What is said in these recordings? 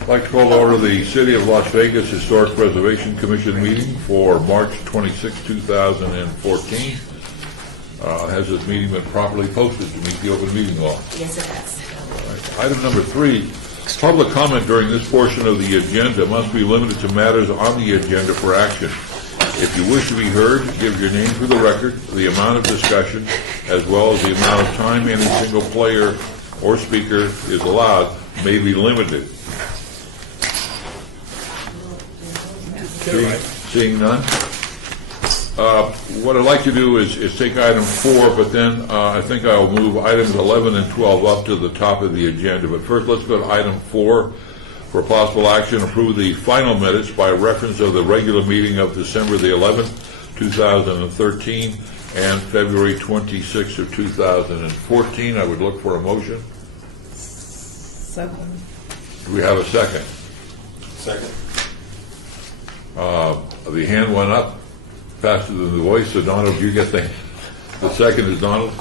I'd like to call to order the City of Las Vegas Historic Preservation Commission meeting for March 26, 2014. Has this meeting been properly posted to meet the open meeting law? Yes, it has. All right. Item number 3, public comment during this portion of the agenda must be limited to matters on the agenda for action. If you wish to be heard, give your name for the record, the amount of discussion, as well as the amount of time any single player or speaker is allowed may be limited. Seeing none. What I'd like to do is take item 4, but then I think I'll move items 11 and 12 up to the top of the agenda. But first, let's go to item 4 for possible action. Approve the final minutes by reference of the regular meeting of December the 11th, 2013, and February 26th of 2014. I would look for a motion. Second. Do we have a second? Second. The hand went up faster than the voice, so Donald, you get the second is Donald.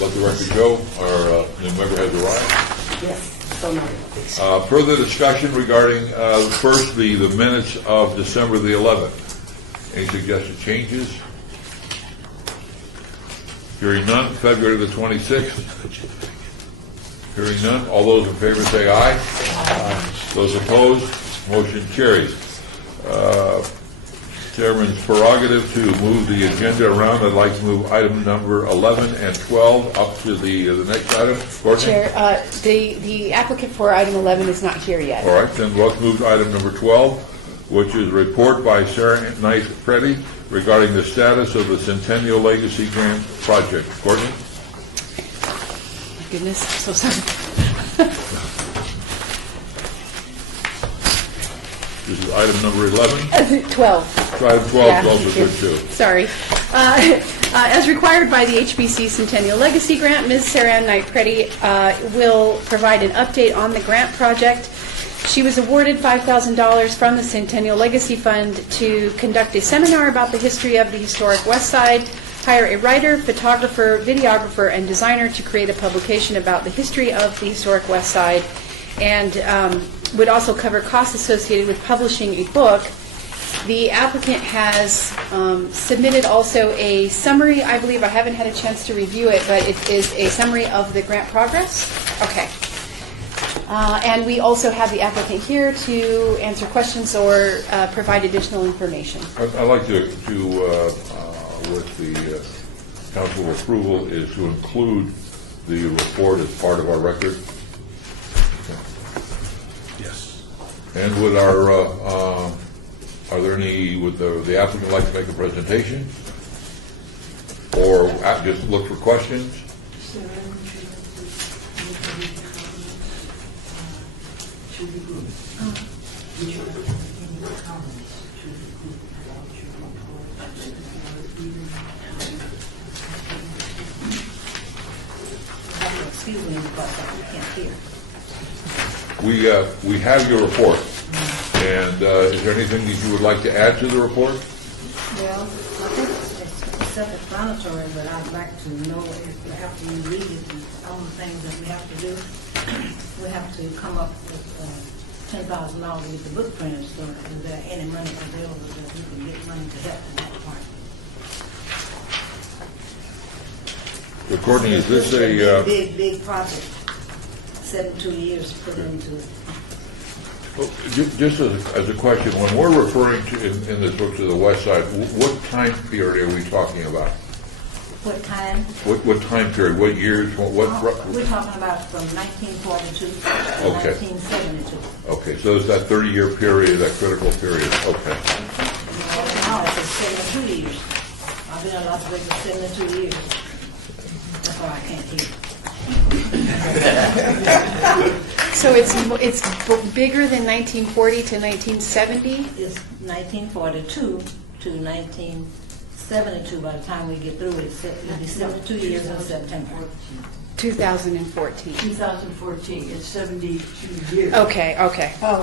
Let the record show our new member has arrived. Yes, so noted. Further discussion regarding first the minutes of December the 11th. Any suggested changes? Hearing none. February the 26th. Hearing none. All those in favor say aye. Aye. Those opposed, motion carries. Chairman's prerogative to move the agenda around. I'd like to move item number 11 and 12 up to the next item. Courtney? Chair, the applicant for item 11 is not here yet. All right, then let's move to item number 12, which is a report by Sarah Knight Preddy regarding the status of the Centennial Legacy Grant Project. Courtney? My goodness, I'm so sorry. This is item number 11. 12. Item 12 Yeah, is also thank you. good too. Sorry. As required by the HBC Centennial Legacy Grant, Ms. Sarah Ann Knight Preddy will provide an update on the grant project. She was awarded $5,000 from the Centennial Legacy Fund to conduct a seminar about the history of the historic West Side, hire a writer, photographer, videographer, and designer to create a publication about the history of the historic West Side, and would also cover costs associated with publishing a book. The applicant has submitted also a summary. I believe I haven't had a chance to review it, but it is a summary of the grant progress. Okay. And we also have the applicant here to answer questions or provide additional information. I'd like to with the council approval, is to include the report as part of our record. Yes. And would are there any, would the applicant like to make a presentation? Or just look for questions? Excuse me, but I can't hear. We have your report. And is there anything that you would like to add to the report? Well, I think it's self-explanatory, but I'd like to know if after you read it, all the things that we have to do, we have to come up with $10,000 to get the book printed. So is there any money available that we can get money to help in that part? So Courtney, is this a... Big project, 72 years put into it. Well, just as a question, when we're referring to in this book to the West Side, what time period are we talking about? What time? What time period? What years? What? We're talking about from 1942 to Okay. 1972. Okay, so it's that 30-year period, that critical period. Okay. Now it's 72 years. I've been in Las Vegas 72 years. That's why I can't hear. So it's bigger than 1940 to 1970? It's 1942 to 1972. By the time we get through it, it'll be 72 years in September. 2014. 2014, it's 72 years. Okay. Oh,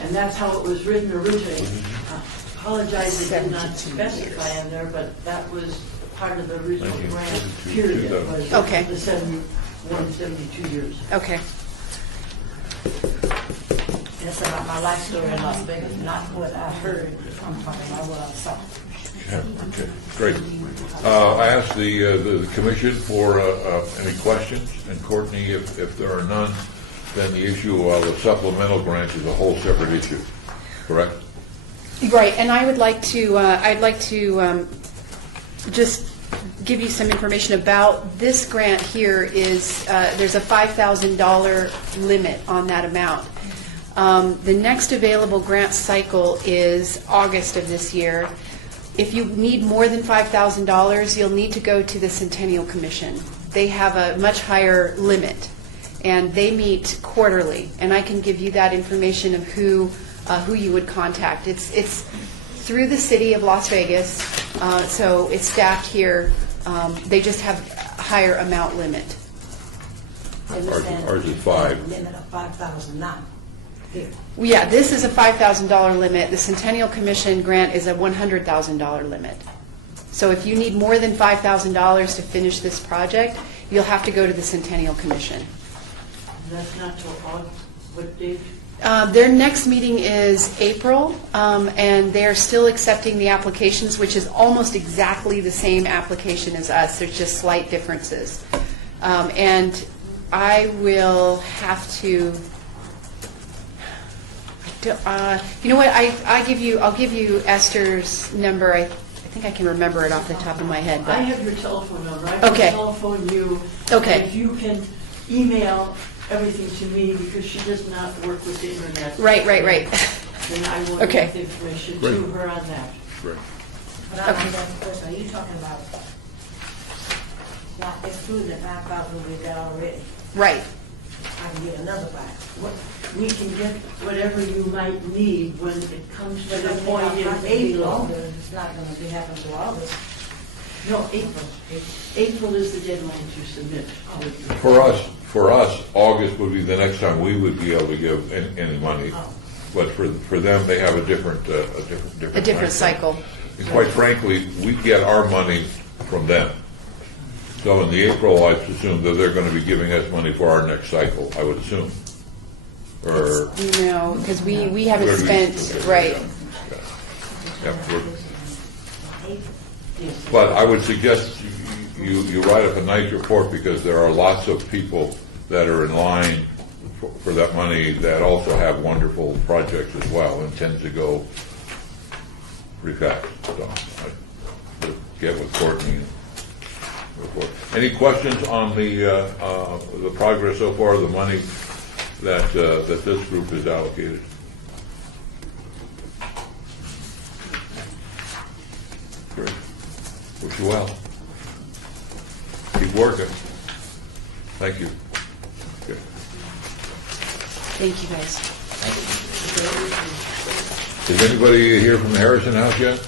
and that's how it was written originally. I apologize it did not specify in there, but that was part of the original grant period. Was Okay. the 172 years. Okay. That's about my life story in Las Vegas, not what I heard. I'm talking about what I saw. Okay, great. I asked the commission for any questions, and Courtney, if there are none, then the issue of the supplemental grants is a whole separate issue, correct? Right, and I would like to, just give you some information about this grant here is, there's a $5,000 limit on that amount. The next available grant cycle is August of this year. If you need more than $5,000, you'll need to go to the Centennial Commission. They have a much higher limit, and they meet quarterly, and I can give you that information of who you would contact. It's through the city of Las Vegas, so it's staffed here. They just have a higher amount limit. Ours is 5. Limit of 5,000 now. Here. Yeah, this is a $5,000 limit. The Centennial Commission grant is a $100,000 limit. So if you need more than $5,000 to finish this project, you'll have to go to the Centennial Commission. That's not till August, what date? Their next meeting is April, and they're still accepting the applications, which is almost exactly the same application as us. There's just slight differences. And I will have to. You know what? I'll give you Esther's number. I think I can remember it off the top of my head. But I have your telephone number. I Okay. can telephone you. Okay. If you can email everything to me, because she does not work with the internet. Right. Then I will Okay. get the information Great. to her on that. Right. But I don't have a question. Are you talking about not excluding the 5,000 we got already? Right. I can get another 5. We can get whatever you might need when it comes to the point in April. April. It's not going to be happening until August. No, April. April is the deadline to submit. For us, August would be the next time we would be able to give any money. But for them, they have a different A different cycle. And quite frankly, we get our money from them. So in the April, I assume that they're going to be giving us money for our next cycle, I would assume. Or No, because we haven't Where do we- spent, okay, right. yeah, but I would suggest you write up a nice report, because there are lots of people that are in line for that money that also have wonderful projects as well, and tends to go pretty fast. So I would get with Courtney and report. Any questions on the progress so far, the money that this group is allocated? Great. Wish you well. Keep working. Thank you. Okay. Thank you, guys. Is anybody here from the Harrison House yet?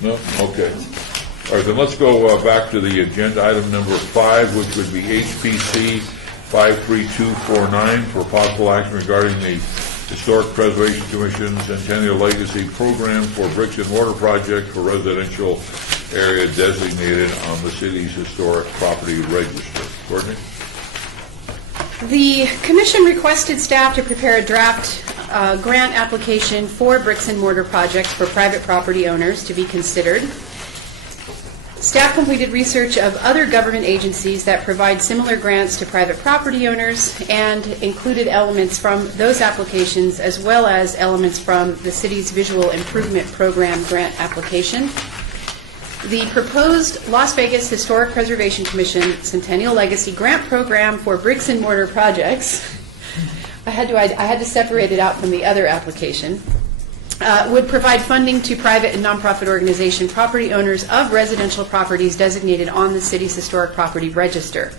No? Okay. All right, then let's go back to the agenda, item number 5, which would be HPC 53249 for possible action regarding the Historic Preservation Commission Centennial Legacy Program for bricks and mortar project for residential area designated on the city's historic property register. Courtney? The commission requested staff to prepare a draft grant application for bricks and mortar projects for private property owners to be considered. Staff completed research of other government agencies that provide similar grants to private property owners and included elements from those applications as well as elements from the city's Visual Improvement Program grant application. The proposed Las Vegas Historic Preservation Commission Centennial Legacy Grant Program for bricks and mortar projects, I had to separate it out from the other application, would provide funding to private and nonprofit organization property owners of residential properties designated on the city's historic property register.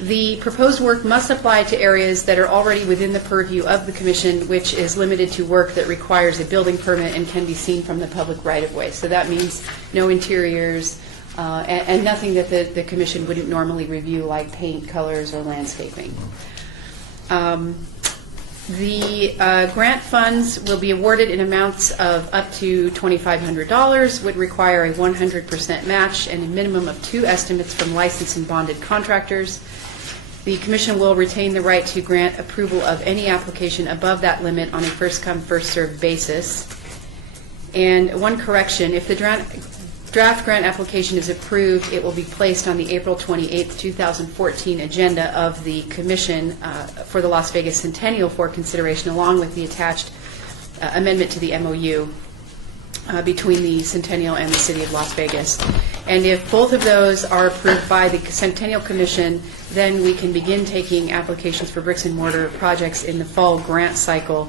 The proposed work must apply to areas that are already within the purview of the commission, which is limited to work that requires a building permit and can be seen from the public right-of-way. So that means no interiors and nothing that the commission wouldn't normally review, like paint, colors, or landscaping. The grant funds will be awarded in amounts of up to $2,500, would require a 100% match and a minimum of 2 estimates from licensed and bonded contractors. The commission will retain the right to grant approval of any application above that limit on a first-come, first-served basis. And one correction, if the draft grant application is approved, it will be placed on the April 28th, 2014 agenda of the commission for the Las Vegas Centennial for consideration, along with the attached amendment to the MOU between the Centennial and the City of Las Vegas. And if both of those are approved by the Centennial Commission, then we can begin taking applications for bricks and mortar projects in the fall grant cycle.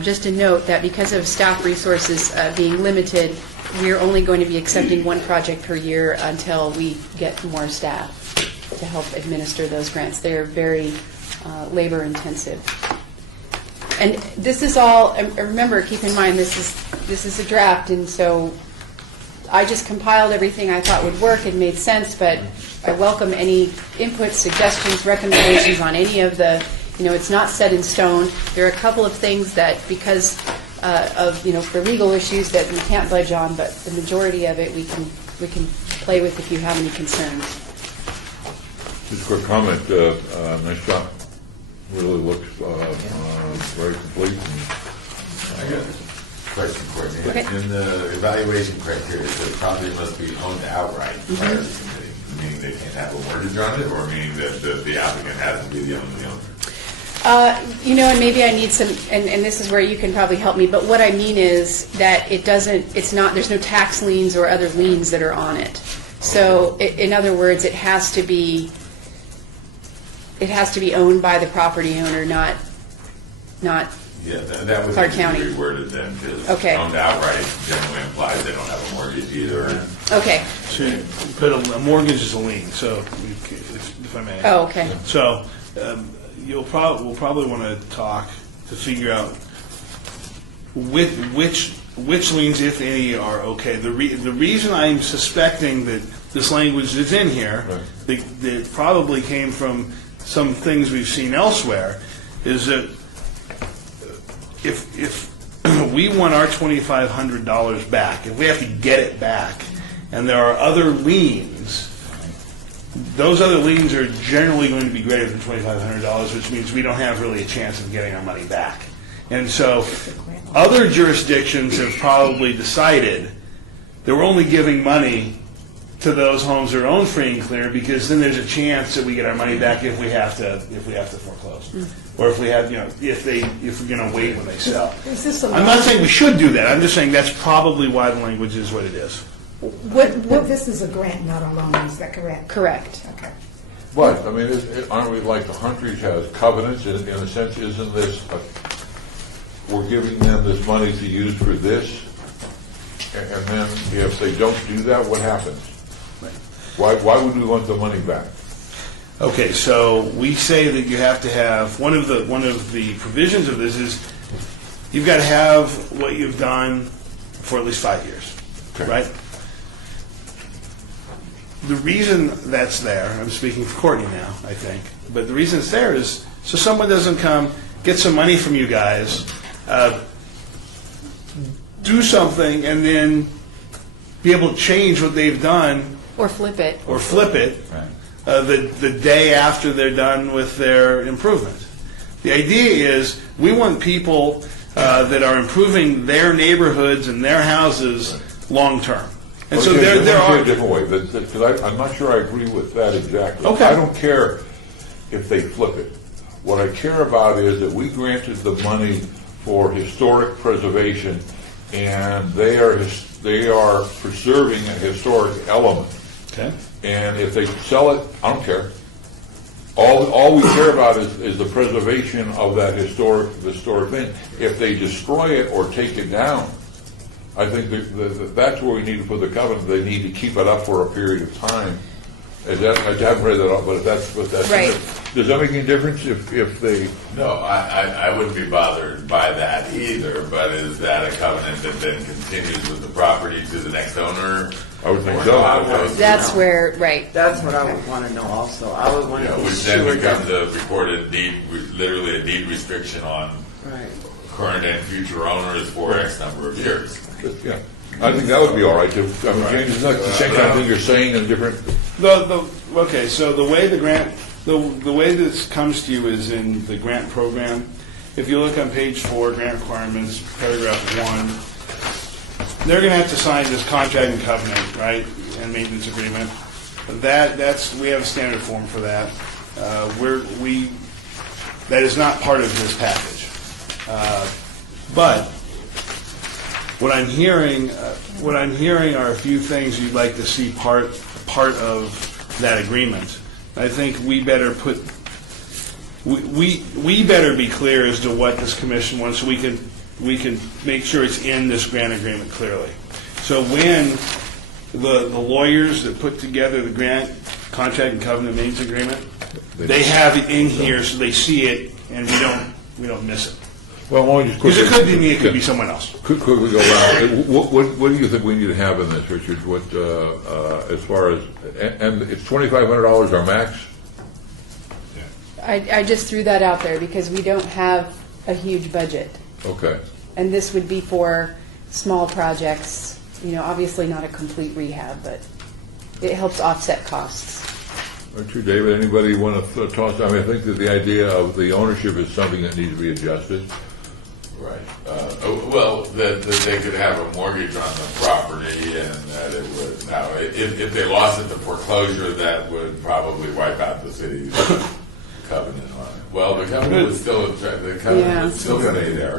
Just to note that because of staff resources being limited, we're only going to be accepting 1 project per year until we get more staff to help administer those grants. They are very labor intensive. And this is all, and remember, keep in mind, this is a draft, and so I just compiled everything I thought would work and made sense, but I welcome any input, suggestions, recommendations on any of the, it's not set in stone. There are a couple of things that, because of, for legal issues, that we can't budge on, but the majority of it we can play with if you have any concerns. Just a quick comment, nice job. Really looks very complete. I got a question for you. Okay. In the evaluation criteria, the property must be owned outright prior to committing, meaning they can't have a mortgage on it, or meaning that the applicant has to be the only owner? And maybe I need some, and this is where you can probably help me, but what I mean is that there's no tax liens or other liens that are on it. So, in other words, it has to be owned by the property owner, not Yeah, that would Clark need to County. be reworded then, because Okay. owned outright generally implies they don't have a mortgage either. Okay. So you put a mortgage is a lien, so if I may. Oh, okay. So we'll probably want to talk to figure out which liens, if any, are okay. The reason I'm suspecting that this language is in here, that probably came from some things we've seen elsewhere, is that if we want our $2,500 back, if we have to get it back, and there are other liens, those other liens are generally going to be greater than $2,500, which means we don't have really a chance of getting our money back. And so other jurisdictions have probably decided that we're only giving money to those homes that are owned free and clear, because then there's a chance that we get our money back if we have to foreclose, or if we have if we're going to wait when they sell. Is this a I'm not saying we should do that. I'm just saying that's probably why the language is what it is. But this is a grant, not a loan, is that correct? Correct. Okay. But, I mean, aren't we like the Humphreys has covenants, in a sense, isn't this, we're giving them this money to use for this, and then if they don't do that, what happens? Why would we want the money back? Okay, so we say that you have to have one of the provisions of this is you've got to have what you've done for at least 5 years, Okay. right? The reason that's there, I'm speaking for Courtney now, I think, but the reason it's there is so someone doesn't come, get some money from you guys, do something, and then be able to change what they've done Or flip it. or flip it the day after they're done with their improvement. The idea is we want people that are improving their neighborhoods and their houses long term. And so there Let me say it are a different way, because I'm not sure I agree with that exactly. Okay. I don't care if they flip it. What I care about is that we granted the money for historic preservation, and they are preserving a historic element. okay. And if they sell it, I don't care. All we care about is the preservation of that historic thing. If they destroy it or take it down, I think that's where we need to put the covenant. They need to keep it up for a period of time. I haven't read that up, but that's Right. Does that make any difference if they? No, I wouldn't be bothered by that either, but is that a covenant that then continues with the property to the next owner? I would think Or so. not those, That's where, right. That's what I would want to know also. I would want you know, to be which then sure becomes that, a recorded deed, literally a deed restriction on right. current and future owners for X number of years. Yeah, I think that would be all right, too. I mean, James, it's not the same kind of thing you're saying in different, Okay, so the way the grant, the way this comes to you is in the grant program. If you look on page 4, grant requirements, paragraph 1, they're going to have to sign this contract and covenant, right, and maintenance agreement. We have a standard form for that. That is not part of this package. But what I'm hearing are a few things you'd like to see part of that agreement. I think we better we better be clear as to what this commission wants, so we can make sure it's in this grant agreement clearly. So when the lawyers that put together the grant contract and covenant maintenance agreement, they have it in here so they see it and we don't miss it. well, why don't you just Because quickly... it could be me, it could be someone else. Quickly go around. What do you think we need to have in this, Richard? What, as far as, and it's $2,500 our max? I just threw that out there because we don't have a huge budget. Okay. And this would be for small projects, obviously not a complete rehab, but it helps offset costs. Aren't you, David? Anybody want to toss? I mean, I think that the idea of the ownership is something that needs to be adjusted. Right. Well, that they could have a mortgage on the property and that it would, now, if they lost it to foreclosure, that would probably wipe out the city's covenant on it. Well, the covenant would still, stay there.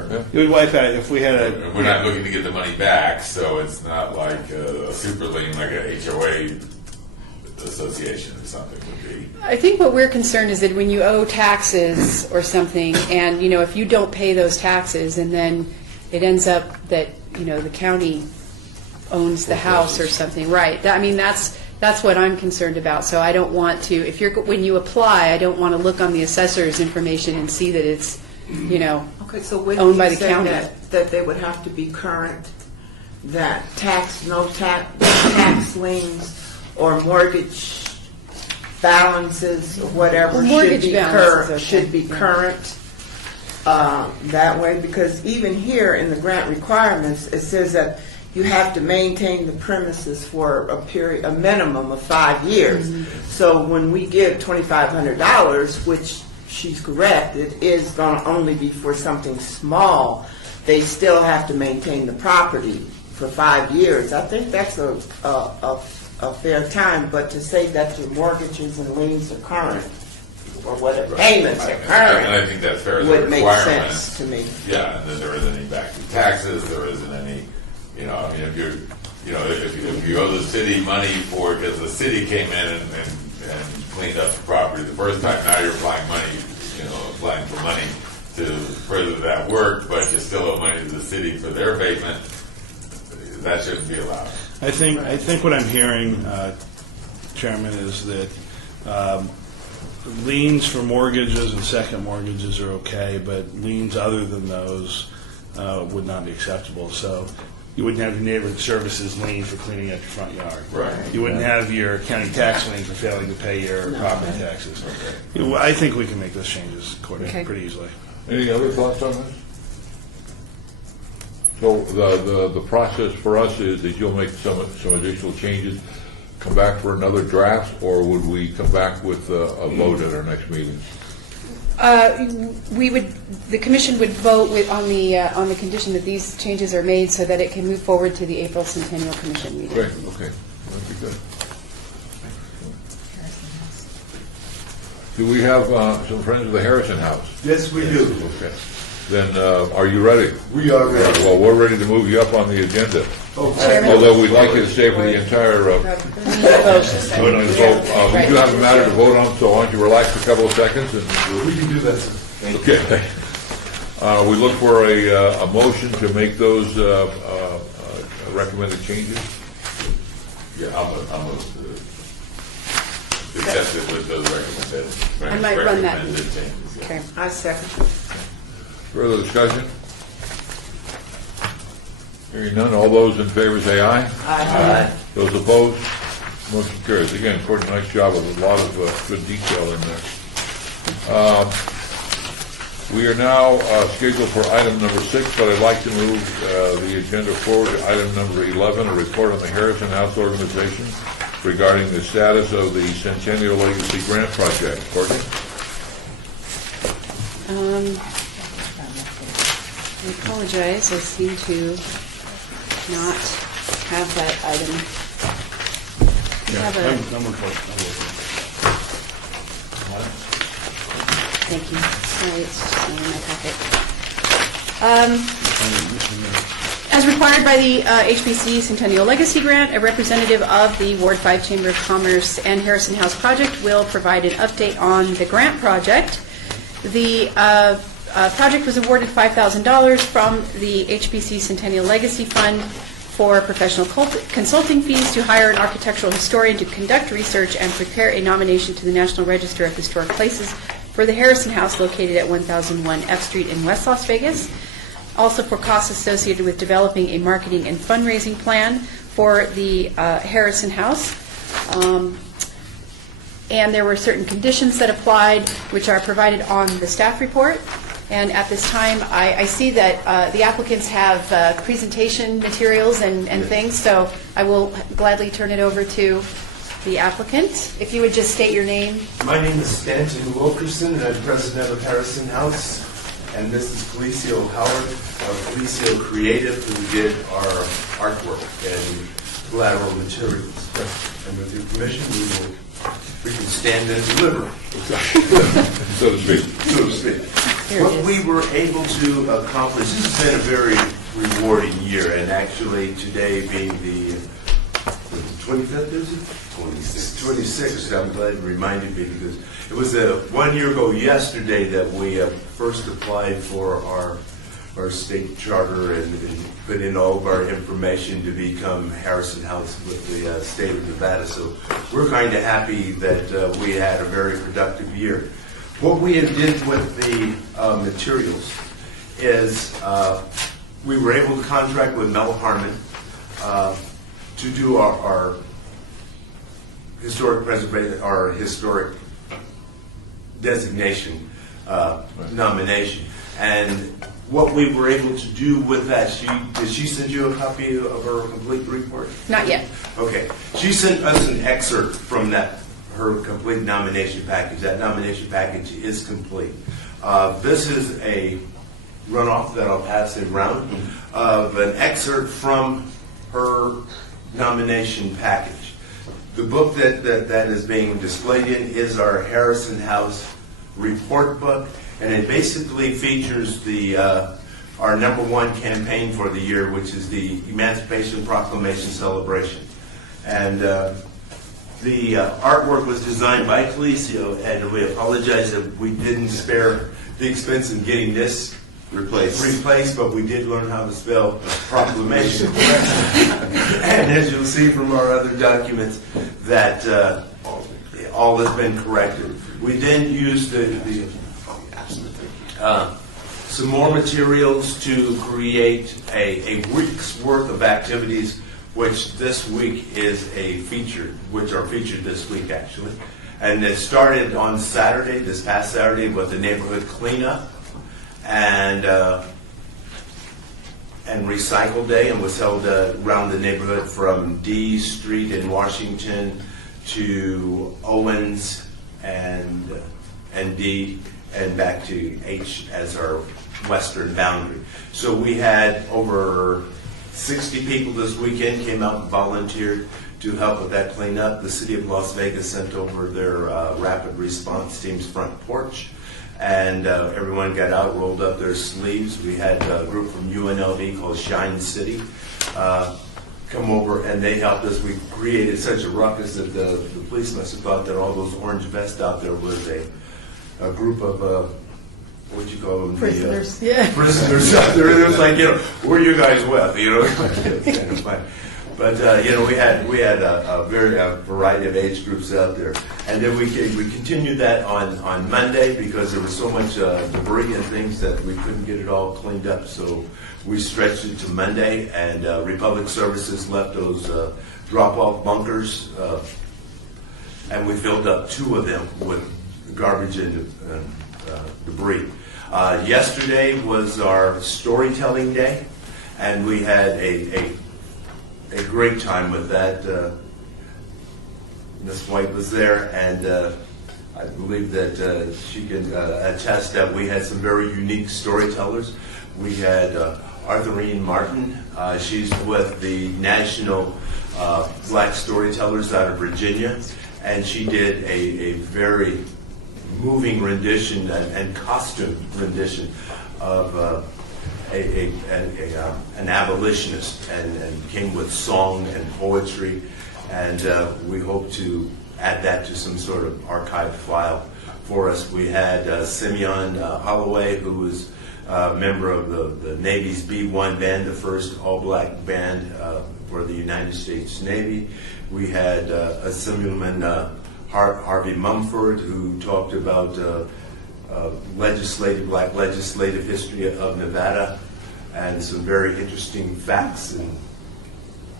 Yeah. It would wipe out if we had And we're not looking to get the money back, so it's not like a super lien, like a HOA association or something would be. I think what we're concerned is that when you owe taxes or something, and, if you don't pay those taxes, and then it ends up that, the county owns the house or something, right? That's what I'm concerned about. So I don't want to, when you apply, I don't want to look on the assessor's information and see that it's, Okay, so when owned you by the say county. that they would have to be current, that no tax liens or mortgage balances or whatever Well, should mortgage be balance current, is okay, should be yeah. current that way, because even here in the grant requirements, it says that you have to maintain the premises for a minimum of 5 years. Mm-hmm. So when we give $2,500, which she's correct, it is going to only be for something small, they still have to maintain the property for 5 years. I think that's a fair time, but to say that your mortgages and liens are current, or whatever, payments are And current, I think that's fair as a would make requirement. sense to me. Yeah, and then there isn't any back to taxes, there isn't any, if you're, if you owe the city money because the city came in and cleaned up the property the first time, now you're applying for money to further that work, but you still owe money to the city for their abatement, that shouldn't be allowed. I think what I'm hearing, Chairman, is that liens for mortgages and second mortgages are okay, but liens other than those would not be acceptable. So you wouldn't have your neighborhood services lien for cleaning up your front yard. Right. You wouldn't have your county tax lien for failing to pay your property taxes. I think we can make those changes Okay. pretty easily. Any other thoughts on this? So the process for us is that you'll make some additional changes, come back for another draft, or would we come back with a vote at our next meeting? The commission would vote on the condition that these changes are made so that it can move forward to the April Centennial Commission meeting. Great, okay, that'd be good. Do we have some friends of the Harrison House? Yes, we do. Okay. Then, are you ready? We are ready. Well, we're ready to move you up on the agenda. Okay. Although we'd like you to stay for the entire vote. We do have a matter to vote on, so why don't you relax a couple of seconds and We can do that, sir. Thank you. okay. We look for a motion to make those recommended changes. Yeah, I'm accept it with those recommended. I might run that. recommended changes, yeah. Okay. I second. Further discussion? Hearing none, all those in favor say aye. Aye. Those opposed, motion carries. Again, Courtney, nice job with a lot of good detail in there. We are now scheduled for item number 6, but I'd like to move the agenda forward to item number 11, a report on the Harrison House organization regarding the status of the Centennial Legacy Grant Project. Courtney? I apologize, I seem to not have that item. We have a, Number 4. thank you. Sorry, it's just not in my packet. As required by the HBC Centennial Legacy Grant, a representative of the Ward 5 Chamber of Commerce and Harrison House Project will provide an update on the grant project. The project was awarded $5,000 from the HBC Centennial Legacy Fund for professional consulting fees to hire an architectural historian to conduct research and prepare a nomination to the National Register of Historic Places for the Harrison House located at 1001 F Street in West Las Vegas. Also for costs associated with developing a marketing and fundraising plan for the Harrison House. And there were certain conditions that applied, which are provided on the staff report. And at this time, I see that the applicants have presentation materials and things, so I will gladly turn it over to the applicant. If you would just state your name. My name is Stanton Wilkerson, and I'm president of Harrison House. And this is Felicio Howard of Felicio Creative, who did our artwork and collateral materials. And with your permission, we can stand and deliver, So to speak. so to speak. Here it What is. we were able to accomplish, this has been a very rewarding year, and actually today being the 25th, is it? 26th. I'm glad you reminded me, because it was 1 year ago yesterday that we first applied for our state charter and put in all of our information to become Harrison House with the state of Nevada. So we're kind of happy that we had a very productive year. What we did with the materials is we were able to contract with Mel Harmon to do our historic preservation, our historic designation nomination. And what we were able to do with that, did she send you a copy of her complete report? Not yet. Okay. She sent us an excerpt from her complete nomination package. That nomination package is complete. This is a runoff that I'll pass it around of an excerpt from her nomination package. The book that is being displayed in is our Harrison House report book, and it basically features our #1 campaign for the year, which is the Emancipation Proclamation celebration. And the artwork was designed by Felicio, and we apologize that we didn't spare the expense in getting this replaced, but we did learn how to spell proclamation. And as you'll see from our other documents, that all has been corrected. We then used some more materials to create a week's worth of activities, which this week is which are featured this week actually. And it started on Saturday, this past Saturday, with the neighborhood cleanup and recycle day, and was held around the neighborhood from D Street in Washington to Owens and D and back to H as our western boundary. So we had over 60 people this weekend came out and volunteered to help with that cleanup. The city of Las Vegas sent over their rapid response team's front porch, and everyone got out, rolled up their sleeves. We had a group from UNLV called Shine City come over, and they helped us. We created such a ruckus that the police must have thought that all those orange vests out there was a group of what you call them? Prisoners. Prisoners out there. It was like, where are you guys with? It was kind of fun. But we had a variety of age groups out there, and then we continued that on Monday because there was so much debris and things that we couldn't get it all cleaned up. So we stretched it to Monday, and Republic Services left those drop-off bunkers, and we filled up 2 of them with garbage and debris. Yesterday was our storytelling day, and we had a great time with that. Ms. White was there, and I believe that she can attest that we had some very unique storytellers. We had Arthurine Martin. She's with the National Black Storytellers out of Virginia, and she did a very moving rendition and costume rendition of an abolitionist, and came with song and poetry, and we hope to add that to some sort of archived file for us. We had Simeon Holloway, who was a member of the Navy's B-1 band, the first all-black band for the United States Navy. We had Assemblyman Harvey Mumford, who talked about black legislative history of Nevada, and some very interesting facts and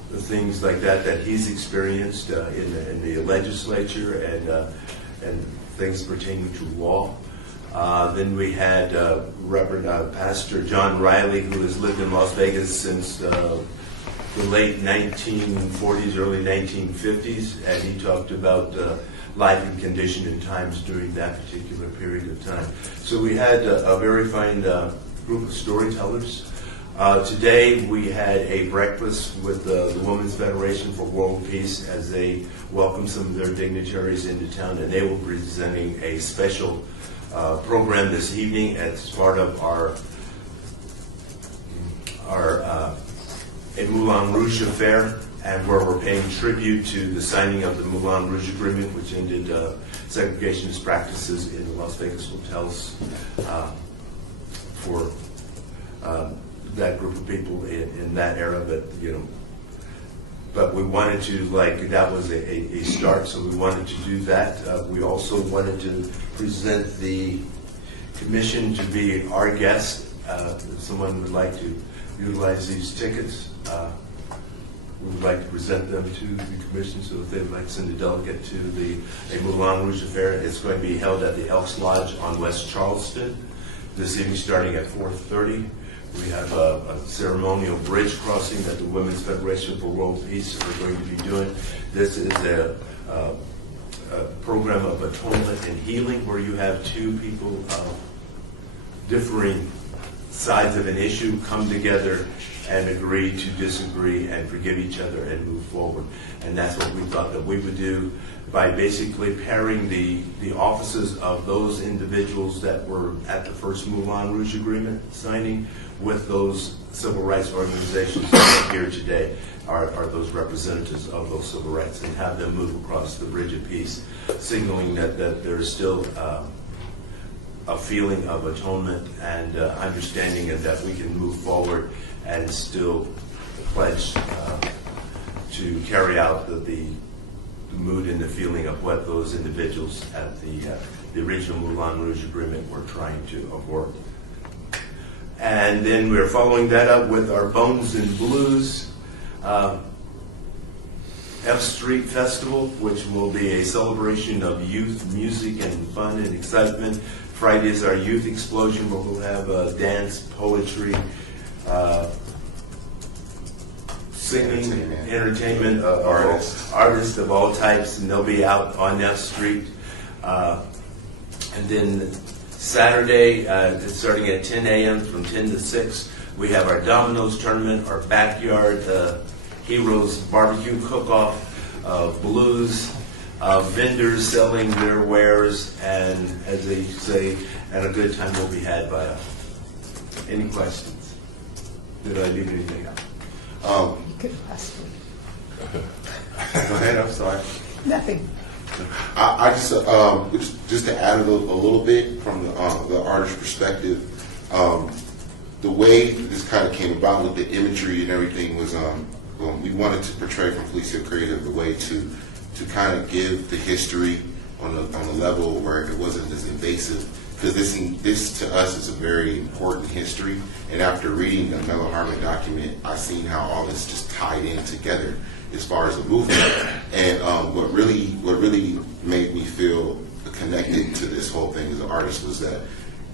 things like that he's experienced in the legislature, and things pertaining to law. Then we had Reverend Pastor John Riley, who has lived in Las Vegas since the late 1940s, early 1950s, and he talked about life and condition in times during that particular period of time. So we had a very fine group of storytellers. Today we had a breakfast with the Women's Federation for World Peace as they welcomed some of their dignitaries into town, and they will be presenting a special program this evening as part of our Moulin Rouge affair, and where we're paying tribute to the signing of the Moulin Rouge Agreement, which ended segregationist practices in the Las Vegas hotels for that group of people in that era. But we wanted to, that was a start, so we wanted to do that. We also wanted to present the commission to be our guest. If someone would like to utilize these tickets, we would like to present them to the commission, so if they would like to send a delegate to the Moulin Rouge affair. It's going to be held at the Elks Lodge on West Charleston this evening starting at 4:30. We have a ceremonial bridge crossing that the Women's Federation for World Peace are going to be doing. This is a program of atonement and healing where you have 2 people of differing sides of an issue come together and agree to disagree and forgive each other and move forward. And that's what we thought that we would do by basically pairing the offices of those individuals that were at the first Moulin Rouge Agreement signing with those civil rights organizations that are here today, are those representatives of those civil rights, and have them move across the bridge of peace, signaling that there is still a feeling of atonement and understanding that we can move forward and still pledge to carry out the mood and the feeling of what those individuals at the original Moulin Rouge Agreement were trying to avoid. And then we're following that up with our Bones and Blues F Street Festival, which will be a celebration of youth, music, and fun and excitement. Friday is our youth explosion, where we'll have dance, poetry, singing, entertainment, artists of all types, and they'll be out on F Street. And then Saturday, starting at 10 a.m. from 10 to 6, we have our Domino's tournament, our backyard Heroes barbecue cook-off, blues, vendors selling their wares, and as they say, and a good time will be had by us. Any questions? Did I leave anything out? Good question. Go ahead, I'm sorry. Nothing. I just to add a little bit from the artist perspective, the way this kind of came about with the imagery and everything was we wanted to portray from Felicia Creative the way to kind of give the history on a level where it wasn't as invasive. Because this to us is a very important history, and after reading the Melo Harmon document, I've seen how all this just tied in together as far as the movement. And what really made me feel connected to this whole thing as an artist was that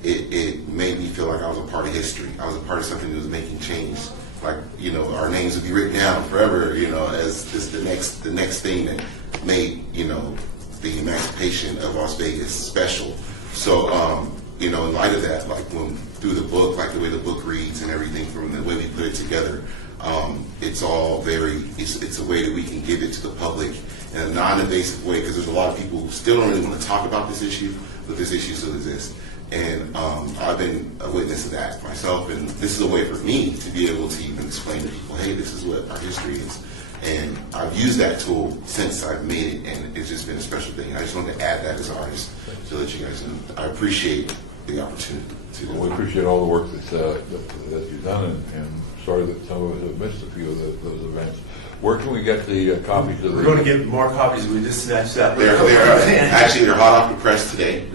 it made me feel like I was a part of history. I was a part of something that was making change. Like, you know, our names would be written down forever, you know, as the next thing that made, you know, the emancipation of Las Vegas special. So, you know, in light of that, like through the book, like the way the book reads and everything from the way we put it together, it's all it's a way that we can give it to the public in a non-invasive way, because there's a lot of people who still don't really want to talk about this issue, but this issue still exists. And I've been a witness of that myself, and this is a way for me to be able to even explain to people, hey, this is what our history is. And I've used that tool since I've made it, and it's just been a special thing. I just wanted to add that as an artist to let you guys know. I appreciate the opportunity to. Well, we appreciate all the work that you've done, and sorry that some of us have missed a few of those events. Where can we get the copies of the? We're going to get more copies. We just snatched that. They're hot off the press today.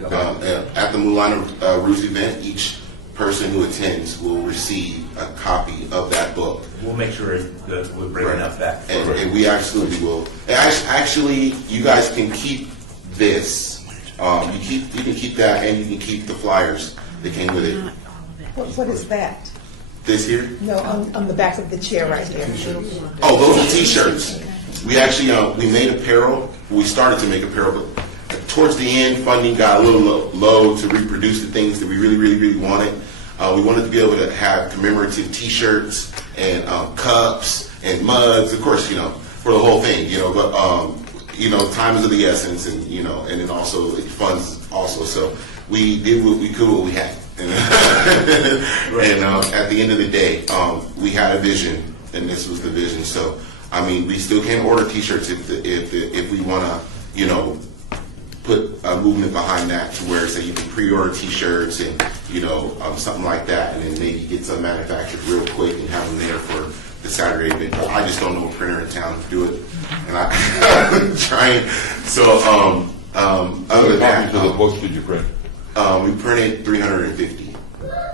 At the Moulin Rouge event, each person who attends will receive a copy of that book. We'll make sure that we'll bring enough back. And we absolutely will. Actually, you guys can keep this. You can keep that, and you can keep the flyers that came with it. What is that? This here? No, on the back of the chair right here. Oh, those are T-shirts. We actually we made apparel. We started to make apparel, but towards the end, funding got a little low to reproduce the things that we really wanted. We wanted to be able to have commemorative T-shirts and cups and mugs, of course, you know, for the whole thing, you know. But you know, time is of the essence, and you know, and then also it funds also. So we did what we could, what we had. And at the end of the day, we had a vision, and this was the vision. So, I mean, we still can order T-shirts if we want to, you know, put a movement behind that to where, say, you can pre-order T-shirts and, you know, something like that, and then maybe get some manufactured real quick and have them there for the Saturday event. But I just don't know a printer in town to do it, and I'm trying. So, other than that, copies of the books did you print? We printed 350.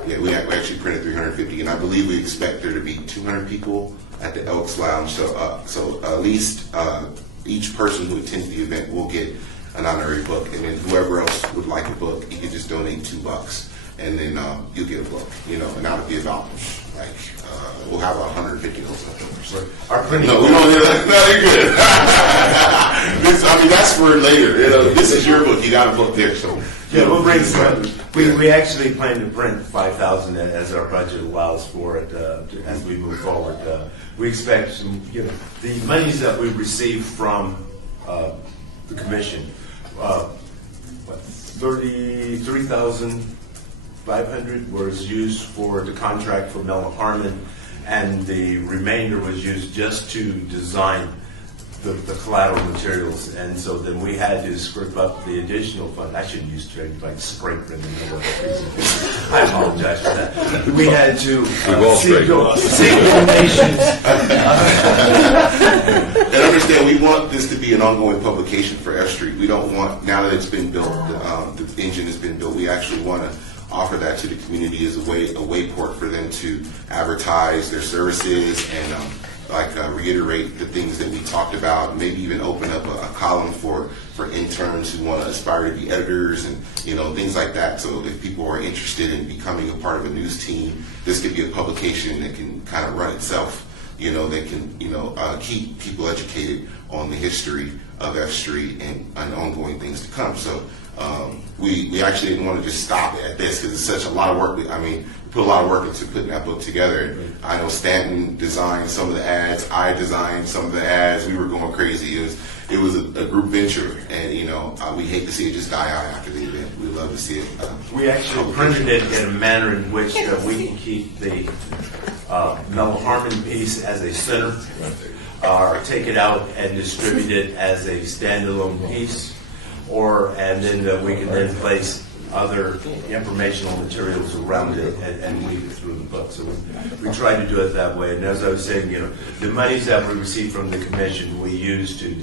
Yeah, we actually printed 350, and I believe we expect there to be 200 people at the Elks Lounge. So at least each person who attends the event will get an honorary book, and then whoever else would like a book, you can just donate $2, and then you'll get a book. You know, and that'll be about like we'll have 150 of those left over. So, our printing. No, we don't. No, you're good. I mean, that's for later. You know, this is your book. You got a book there, so. Yeah, we'll bring some. We actually plan to print 5,000 as our budget allows for it as we move forward. We expect some, you know, the monies that we receive from the commission, 33,500 was used for the contract for Melo Harmon, and the remainder was used just to design the collateral materials, and so then we had to scrape up the additional fund. I shouldn't use trade like scrape in the middle of the presentation. I apologize for that. We had to seek donations. And understand, we want this to be an ongoing publication for F Street. We don't want, now that it's been built, the engine has been built, we actually want to offer that to the community as a wayport for them to advertise their services and reiterate the things that we talked about, maybe even open up a column for interns who want to aspire to be editors and, you know, things like that. So if people are interested in becoming a part of a news team, this could be a publication that can kind of run itself. You know, that can, you know, keep people educated on the history of F Street and ongoing things to come. So we actually didn't want to just stop at this because it's such a lot of work. I mean, we put a lot of work into putting that book together. I know Stanton designed some of the ads. I designed some of the ads. We were going crazy. It was a group venture, and you know, we hate to see it just die out after the event. We love to see it. We actually printed it in a manner in which we can keep the Melo Harmon piece as a center, or take it out and distribute it as a standalone piece, and then we can then place other informational materials around it and weave it through the book. So we try to do it that way. And as I was saying, the monies that we receive from the commission, we use to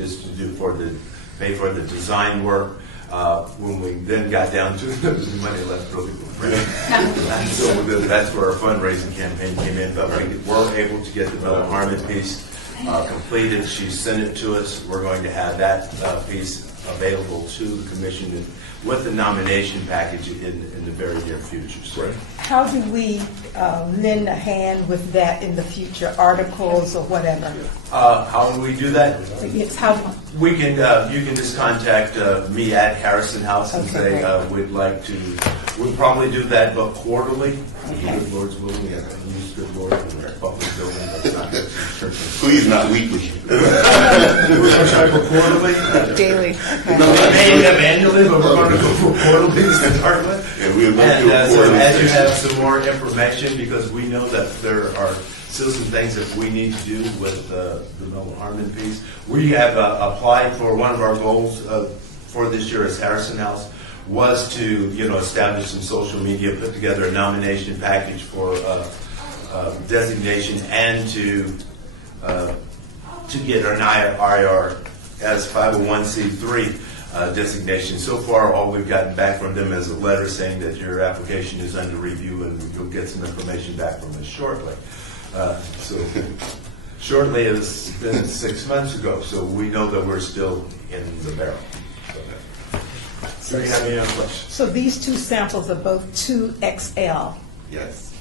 pay for the design work. When we then got down to the money left really for and so that's where our fundraising campaign came in. But we were able to get the Bella Harmon piece completed. She sent it to us. We're going to have that piece available to the commission with the nomination package in the very near future. So, How do we lend a hand with that in the future, articles or whatever? how do we do that? It's how, We can, you can just contact me at Harrison House and Okay, say, we'd like to, we'll probably do that, but quarterly. Good Lord's willing, yeah, use good Lord in our public building, but not church. Please, not weekly. Quarterly? daily. We may end up annually, but we're going to go for quarterly to start with. Yeah, we'll do And a so quarterly as you session. have some more information, because we know that there are still some things that we need to do with the Bella Harmon piece. We have applied for one of our goals for this year as Harrison House was to, establish some social media, put together a nomination package for designation and to get an IR as 501c3 designation. So far, all we've gotten back from them is a letter saying that your application is under review and you'll get some information back from us shortly. So shortly, it's been 6 months ago, so we know that we're still in the barrel. Do you have any other questions? So these two samples are both 2XL. Yes.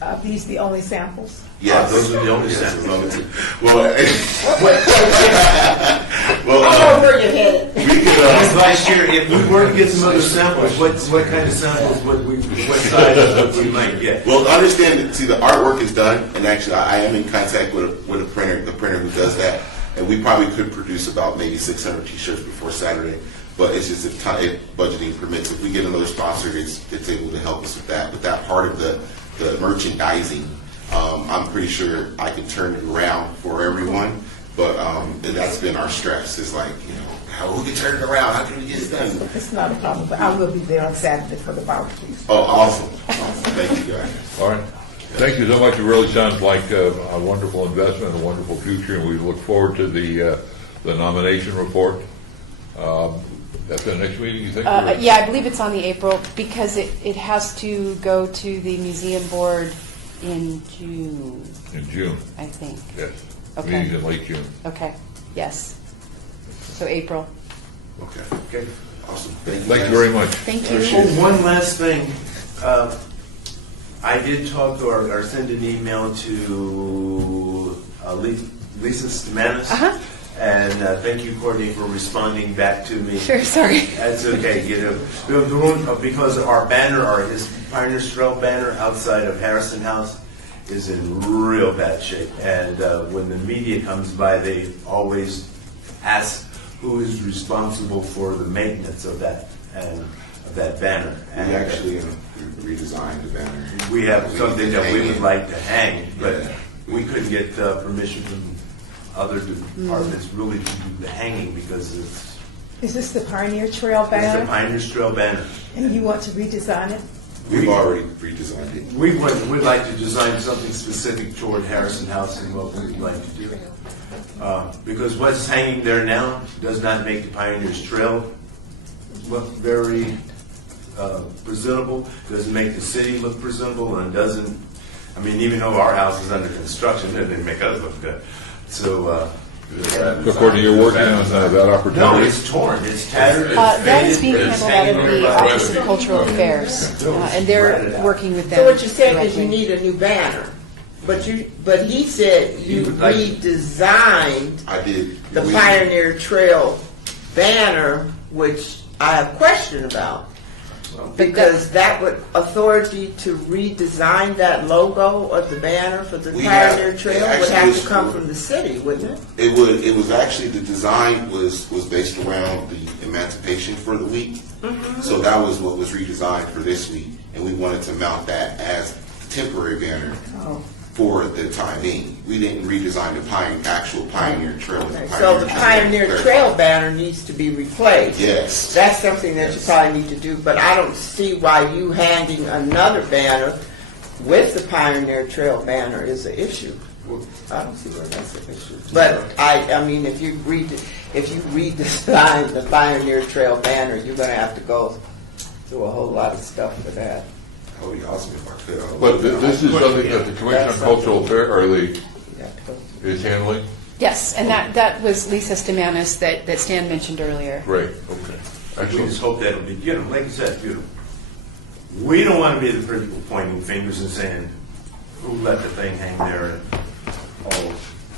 Are these the only samples? Yes. Those are the only Yes, samples. as long as- Well, I know where you're headed. we could, Last year, if we were to get some other samples, what kind of samples what size would we might get? well, understand that, see, the artwork is done, and actually, I am in contact with a printer, the printer who does that, and we probably could produce about maybe 600 T-shirts before Saturday, but it's just if budgeting permits. If we get another sponsor, it's able to help us with that. But that part of the merchandising, I'm pretty sure I can turn it around for everyone, but and that's been our stress. It's like, how we can turn it around? How can we get it done? It's not a problem, but I will be there on Saturday for the barbecue. Oh, awesome. Thank you, guys. All right. Thank you so much. It really sounds like a wonderful investment, a wonderful future, and we look forward to the nomination report. That's the next meeting, you think? Yeah, I believe it's on the April, because it has to go to the museum board in June, In June, I think. yes. Okay. Meetings in late June. Okay, yes. So April. Okay. Okay. Awesome. Thank you. Thank you guys. very much. Thank you. Oh, one last thing. I did talk to or send an email to Lisa Stamanis. Uh-huh. And thank you, Courtney, for responding back to me. Sure, sorry. That's okay. Because our banner, his Pioneers Trail banner outside of Harrison House is in real bad shape. And when the media comes by, they always ask who is responsible for the maintenance of that banner. We And actually redesigned the banner. we have something that we would like to hang, but Yeah. we couldn't get permission from other departments really to do the hanging because it's Is this the Pioneer Trail It's the banner? Pioneers Trail banner. And you want to redesign it? We've already redesigned it. We'd like to design something specific toward Harrison House and what we'd like to do. Because what's hanging there now does not make the Pioneers Trail look very presentable, doesn't make the city look presentable, and doesn't, even though our house is under construction, it didn't make us look good. So, So Courtney, you're working on that no, opportunity? it's torn, it's tattered, it's That is being faded, it's handled out of hanging the there. Office of Cultural Affairs, and they're working with them. So what you're saying is you directly. need a new banner, but he said He you would like- redesigned I did. the we- Pioneer Trail banner, which I have a question about. Because that would authority to redesign that logo of the banner for the We have- Pioneer Trail it would actually have was- to come from the city, wouldn't it? It was actually, the design was based around the emancipation for the week. So that was what was redesigned for this week. And we wanted to mount that as the temporary banner. Oh. for the time being. We didn't redesign the actual Pioneer Trail. So the Pioneer Trail banner needs to be replaced. Yes. That's something that you probably need to do, but I don't see why you handing another banner with the Pioneer Trail banner is an issue. I don't see where that's an issue. But I mean, if you redesign the Pioneer Trail banner, you're going to have to go through a whole lot of stuff for that. That would be awesome if I could. But this is something that the Commission on Cultural Affairs, or the, is handling? Yes, and that was Lisa Stamanis that Stan mentioned earlier. Great, okay. We Excellent. just hope that it'll be, like you said, we don't want to be the people pointing fingers and saying, who let the thing hang there and all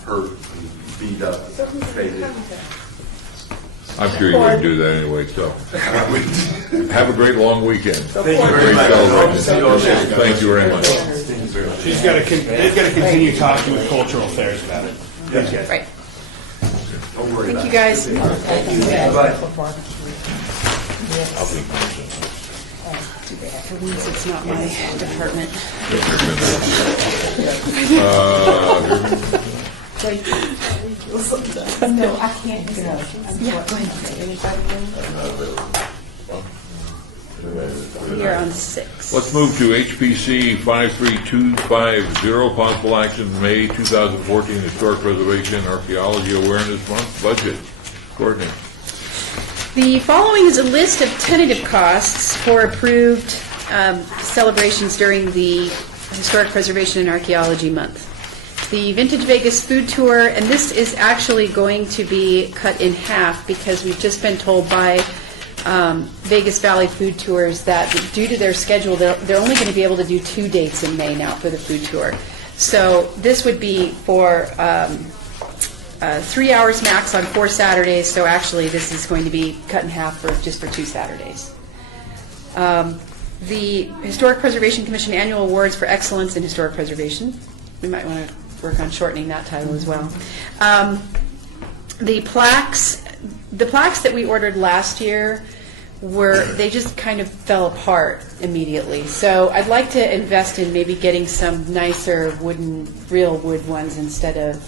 hurt and beat up, faded. I'm sure you wouldn't do that anyway, so. Have a great long weekend. Thank you very much. Thank you very much. They've got to continue talking with Cultural Affairs about it. Thanks, guys. Right. Don't worry Thank about you, it. guys. For once, it's not my department. No, I can't go. Yeah, go ahead. You're on 6. Let's move to HPC 53250, possible action, May 2014 Historic Preservation Archaeology Awareness Month budget. Courtney. The following is a list of tentative costs for approved celebrations during the Historic Preservation and Archaeology Month. The Vintage Vegas food tour, and this is actually going to be cut in half because we've just been told by Vegas Valley Food Tours that due to their schedule, they're only going to be able to do 2 dates in May now for the food tour. So this would be for 3 hours max on 4 Saturdays, so actually this is going to be cut in half just for 2 Saturdays. The Historic Preservation Commission Annual Awards for Excellence in Historic Preservation. We might want to work on shortening that title as well. The plaques that we ordered last year they just kind of fell apart immediately. So I'd like to invest in maybe getting some nicer real wood ones instead of,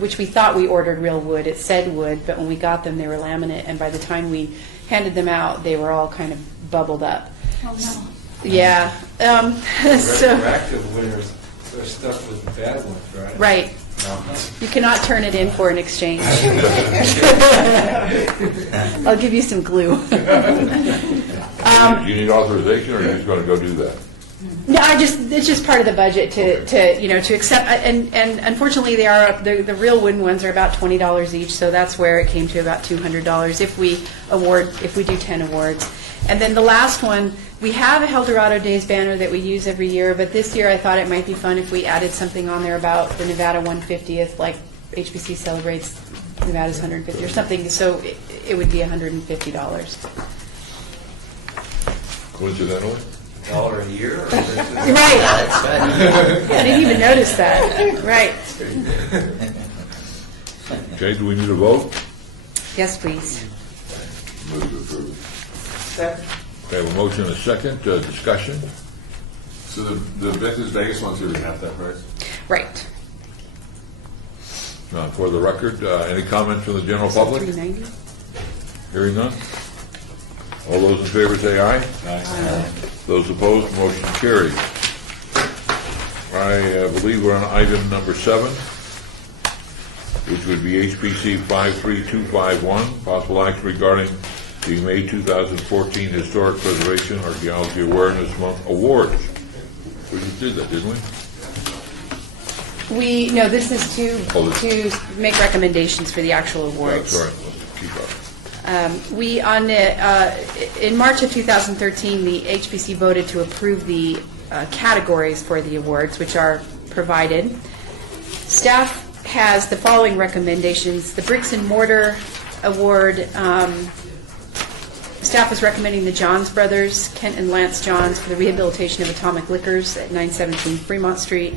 which we thought we ordered real wood. It said wood, but when we got them, they were laminate, and by the time we handed them out, they were all kind of bubbled up. Oh, no. Yeah. So, Retroactive winners are stuck with bad ones, right? right. You cannot turn it in for an exchange. I'll give you some glue. Do you need authorization, or are you just going to go do that? No, it's just part of the budget to accept, and unfortunately the real wooden ones are about $20 each, so that's where it came to about $200 if we do 10 awards. And then the last one, we have a Eldorado Days banner that we use every year, but this year I thought it might be fun if we added something on there about the Nevada 150th, like HBC celebrates Nevada's 150 or something, so it would be $150. Coincidentally? $1 a year? Right. I didn't even notice that. Right. Okay, do we need a vote? Yes, please. Move to approve. Second. Okay, a motion and a second, discussion. So the Vintage Vegas one's going to be half that price? Right. For the record, any comments from the general public? $390. Hearing none? All those in favor say aye. Aye. Those opposed, motion carries. I believe we're on item number 7, which would be HPC 53251, possible action regarding the May 2014 Historic Preservation Archaeology Awareness Month Awards. We just did that, didn't we? No, this is to make recommendations for the actual awards. Sorry, keep up. In March of 2013, the HBC voted to approve the categories for the awards, which are provided. Staff has the following recommendations. The Bricks and Mortar Award, staff is recommending the Johns Brothers, Kent and Lance Johns, for the rehabilitation of Atomic Liquors at 917 Fremont Street.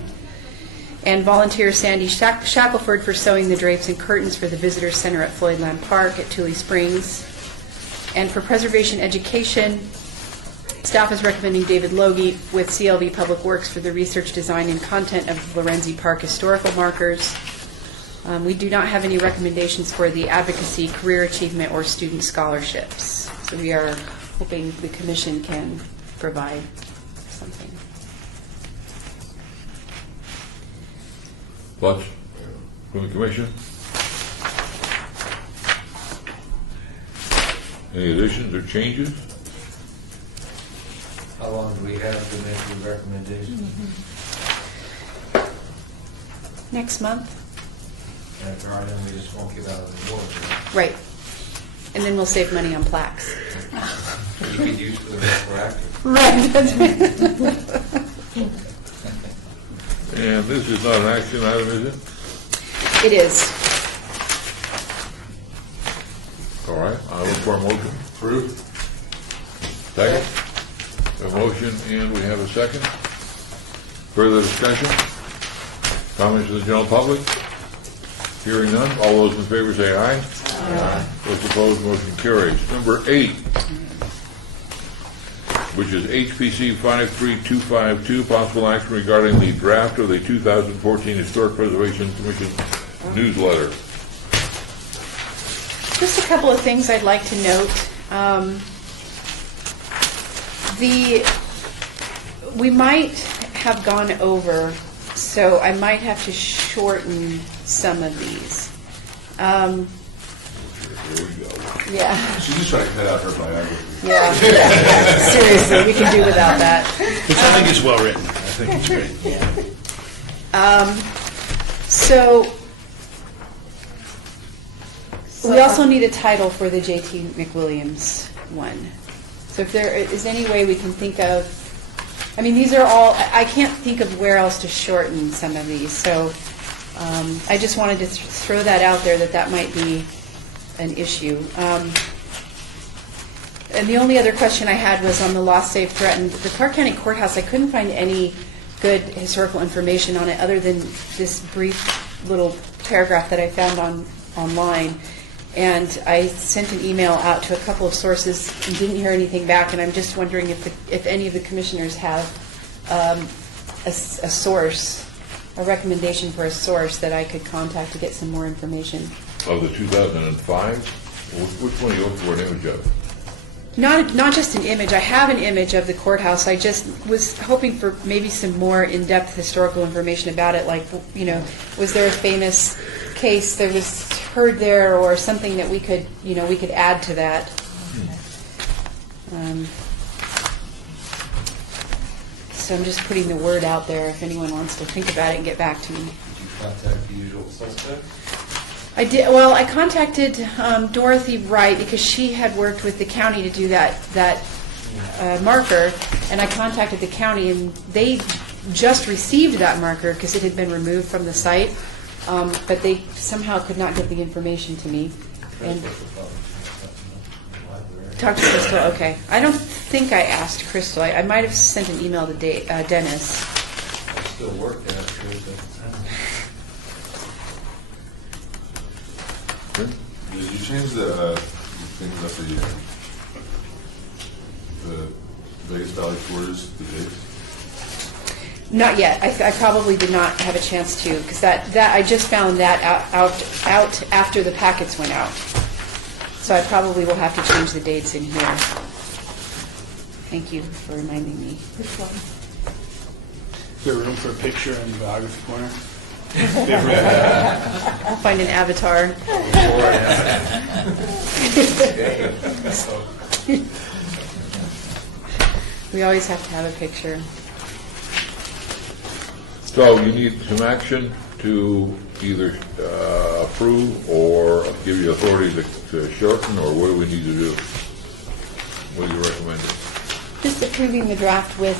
And volunteer Sandy Shackelford for sewing the drapes and curtains for the Visitor Center at Floydland Park at Tule Springs. And for preservation education, Staff is recommending David Logie with CLV Public Works for the research, design, and content of Lorenzi Park historical markers. We do not have any recommendations for the advocacy, career achievement, or student scholarships. So we are hoping the commission can provide something. Thoughts from the commission? Any additions or changes? How long do we have to make the recommendation? Next month? And if there are, then we just won't get out of the board. Right. And then we'll save money on plaques. You get used to the proactive. Right. That's right. And this is not an action item, is it? It is. All right, I look for a motion. Approved. Second? A motion, and we have a second. Further discussion? Comments of the general public? Hearing none, all those in favor say aye. Aye. Those opposed, motion carries. Number 8, which is HPC 53252, possible action regarding the draft of the 2014 Historic Preservation Commission newsletter. Just a couple of things I'd like to note. We might have gone over, so I might have to shorten some of these. Here we go. Yeah. She's just trying to cut out her biography. Yeah. Seriously, we can do without that. Which I think is well written. I think it's great. So we also need a title for the J.T. McWilliams one. So if there is any way we can think of, I mean, these are all, I can't think of where else to shorten some of these. So I just wanted to throw that out there, that might be an issue. And the only other question I had was on the lost, saved, threatened. The Clark County Courthouse, I couldn't find any good historical information on it other than this brief little paragraph that I found online. And I sent an email out to a couple of sources and didn't hear anything back. And I'm just wondering if any of the commissioners have a source, a recommendation for a source that I could contact to get some more information. Of the 2005? Which one are you looking for an image of? Not just an image. I have an image of the courthouse. I just was hoping for maybe some more in-depth historical information about it, like, you know, was there a famous case that was heard there, or something that we could add to that. So I'm just putting the word out there if anyone wants to think about it and get back to me. Did you contact the usual suspects? I did. Well, I contacted Dorothy Wright because she had worked with the county to do that marker, and I contacted the county, and they just received that marker because it had been removed from the site, but they somehow could not get the information to me. And talk to Crystal. Okay, I don't think I asked Crystal. I might have sent an email to Dennis. I still work there. Did you change the things up the Vegas Valley tours, the dates? Not yet. I probably did not have a chance to, because that I just found that out after the packets went out. So I probably will have to change the dates in here. Thank you for reminding me. Which one? Is there room for a picture in the biography corner? I'll find an avatar. We always have to have a picture. So you need some action to either approve or give you authority to shorten, or what do we need to do? What do you recommend? Just approving the draft with,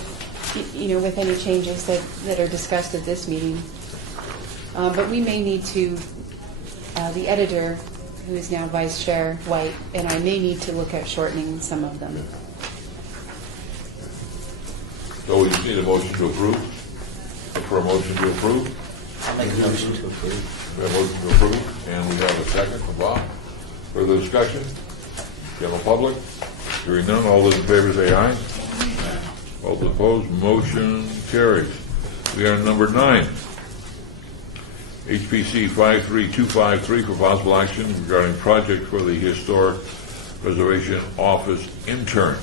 with any changes that are discussed at this meeting. But we may need to, the editor, who is now Vice Chair White, and I may need to look at shortening some of them. So we just need a motion to approve? Look for a motion to approve? I'll make a motion to approve. We have a motion to approve, and we have a second from Bob. Further discussion? General public? Hearing none, all those in favor say aye. All those opposed, motion carries. We are on number 9. HPC 53253 for possible action regarding project for the Historic Preservation Office intern.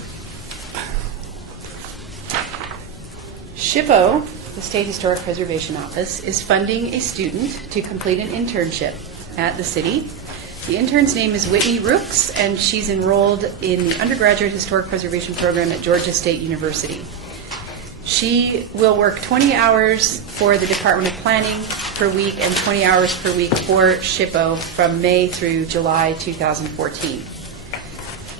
SHPO, the State Historic Preservation Office, is funding a student to complete an internship at the city. The intern's name is Whitney Rooks, and she's enrolled in the undergraduate historic preservation program at Georgia State University. She will work 20 hours for the Department of Planning per week and 20 hours per week for SHPO from May through July 2014.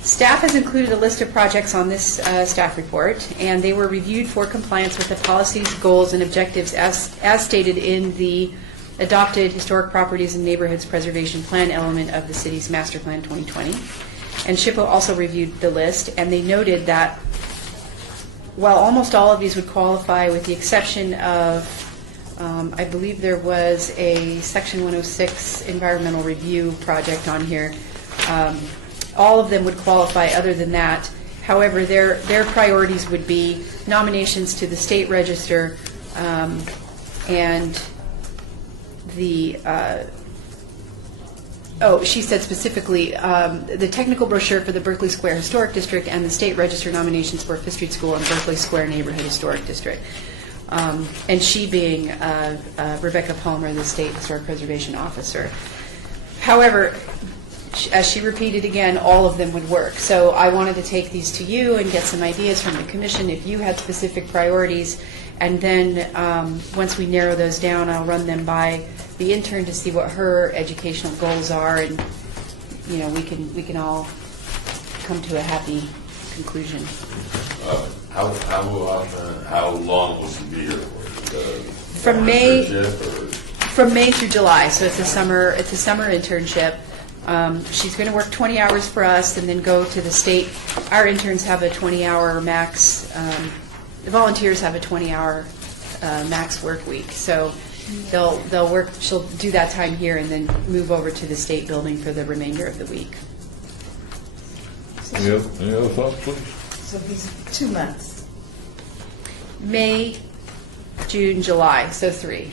Staff has included a list of projects on this staff report, and they were reviewed for compliance with the policies, goals, and objectives as stated in the adopted Historic Properties and Neighborhoods Preservation Plan element of the city's Master Plan 2020. And SHPO also reviewed the list, and they noted that while almost all of these would qualify with the exception of, I believe there was a Section 106 environmental review project on here, all of them would qualify other than that. However, their priorities would be nominations to the state register and the, she said specifically, the technical brochure for the Berkeley Square Historic District and the state register nominations for Fifth Street School and Berkeley Square Neighborhood Historic District. And she being Rebecca Palmer, the State Historic Preservation Officer. However, as she repeated again, all of them would work. So I wanted to take these to you and get some ideas from the commission if you had specific priorities. And then once we narrow those down, I'll run them by the intern to see what her educational goals are, and we can all come to a happy conclusion. How long will she be here for? From May through July. So it's a summer internship. She's going to work 20 hours for us and then go to the state. Our interns have a 20-hour max. The volunteers have a 20-hour max work week. So they'll work. She'll do that time here and then move over to the state building for the remainder of the week. Any other thoughts, please? So these 2 months. May, June, July. So 3.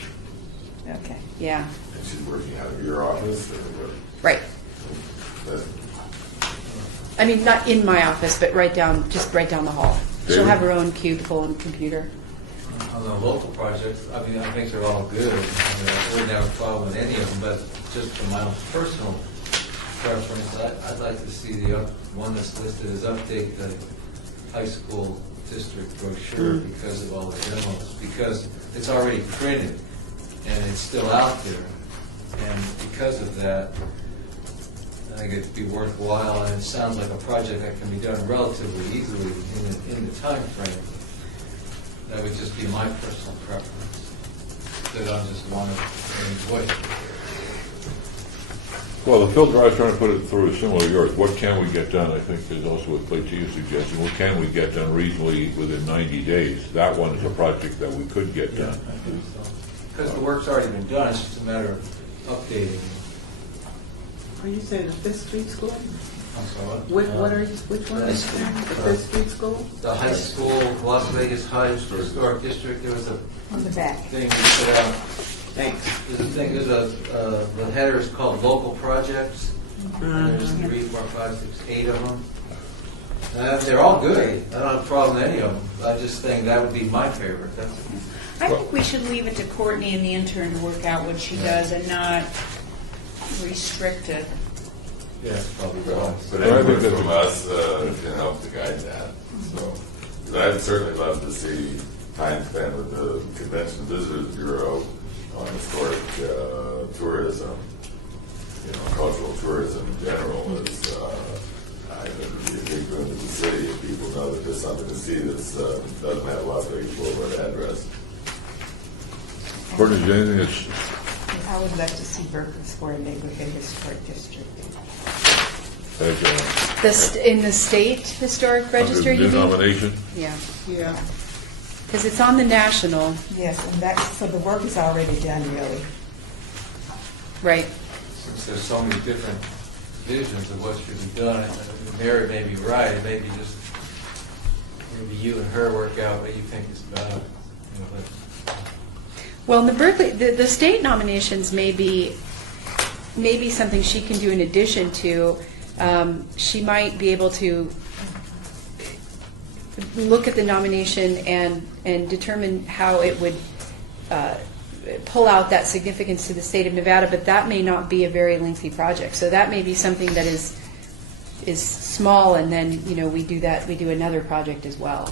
Okay. Yeah. And she's working out of your office? Or what? Right. I mean, not in my office, but just right down the hall. She'll David? have her own cubicle and computer. On the local projects, I mean, I think they're all good. I mean, I wouldn't have a problem with any of them, but just from my own personal preference, I'd like to see the one that's listed as update the high school district brochure because of all the demos, because it's already printed and it's still out there. And because of that, I think it'd be worthwhile, and it sounds like a project that can be done relatively easily in the time frame. That would just be my personal preference, that I just want to enjoy it. Well, the filter I was trying to put it through is similar to yours. What can we get done? I think there's also a plate to your suggestion. What can we get done reasonably within 90 days? That one is a project that we could get done. Because the work's already been done, it's just a matter of updating. Are you saying the Fifth Street School? I'm sorry. Which one is the Fifth Street School? The high school, Las Vegas High Historic District, there was a On the back. thing we put out. Thanks. The header is called Local Projects. And there's 3, 4, 5, 6, 8 of them. They're all good. I don't have a problem with any of them. I just think that would be my favorite. I think we should leave it to Courtney and the intern to work out what she does and not restrict it. Yeah, it's probably Well, wrong. but input from us can help to guide that. So, but I'd certainly love to see time spent with the Convention Visitors Bureau on historic tourism, cultural tourism in general is, I think it would be a big boon to the city if people know that there's something to see that doesn't have a Las Vegas Boulevard address. Courtney, is there anything that's I would like to see Berkeley Square Neighborhood Historic District. In the state historic register, you new mean? nomination? Yeah, Yeah. because it's on the national, Yes, and so the work is already done, really. right? Since there's so many different visions of what should be done, Mary may be right. It may be just maybe you and her work out what you think is better. You know, but Well, in the Berkeley, the state nominations may be something she can do in addition to. She might be able to look at the nomination and determine how it would pull out that significance to the state of Nevada, but that may not be a very lengthy project. So that may be something that is small, and then, you know, we do another project as well.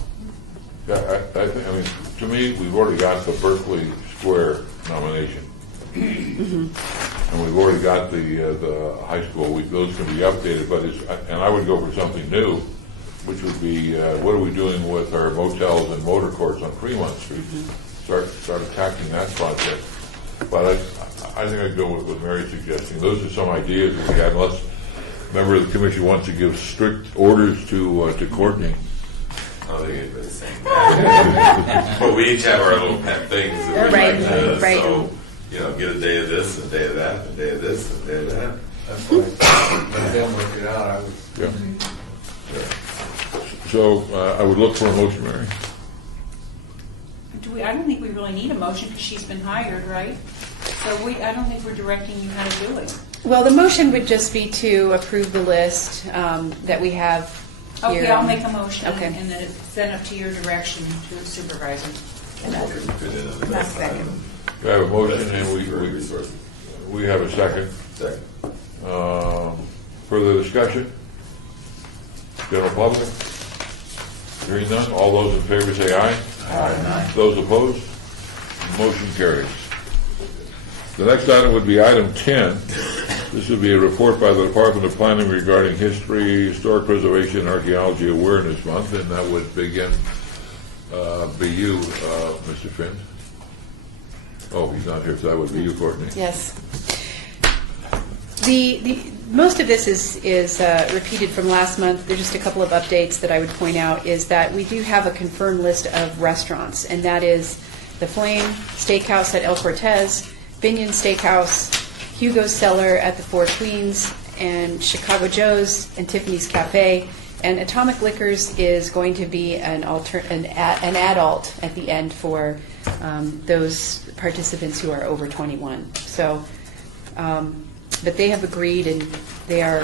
Yeah, I mean, to me, we've already got the Berkeley Square nomination. And we've already got the high school. Those can be updated, but and I would go for something new, which would be, what are we doing with our motels and motor courts on Fremont Street? Start attacking that project. But I think I'd go with what Mary's suggesting. Those are some ideas that we had, unless a member of the commission wants to give strict orders to Courtney. I think it's the same thing. But we each have our little pet things that we like to, so, you know, get a day of this, a day of that, a day of this, a day of that. that's why, but they'll work it out. I would. Yeah. So I would look for a motion, Mary. I don't think we really need a motion because she's been hired, right? So I don't think we're directing you how to do it. Well, the motion would just be to approve the list that we have here. Okay, I'll make a motion, Okay. and then it's sent up to your direction to the supervisor. Fit in on the next second. item. We have a motion, and Resources. we have a second. Second. Further discussion? General public? Hearing none, all those in favor say aye. Aye. Those opposed? Motion carries. The next item would be item 10. This would be a report by the Department of Planning regarding history, historic preservation, and archaeology awareness month, and that would begin, be you, Mr. Finn. Oh, he's not here, so that would be you, Courtney. Yes. The most of this is repeated from last month. There's just a couple of updates that I would point out. Is that we do have a confirmed list of restaurants, and that is the Flame Steakhouse at El Cortez, Binion Steakhouse, Hugo's Cellar at the Four Queens, and Chicago Joe's and Tiffany's Cafe. And Atomic Liquors is going to be an adult at the end for those participants who are over 21. So, but they have agreed, and they are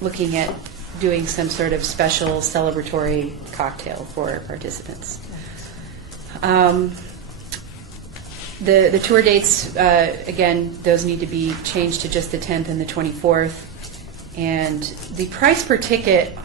looking at doing some sort of special celebratory cocktail for participants. The tour dates, again, those need to be changed to just the 10th and the 24th. And the price per ticket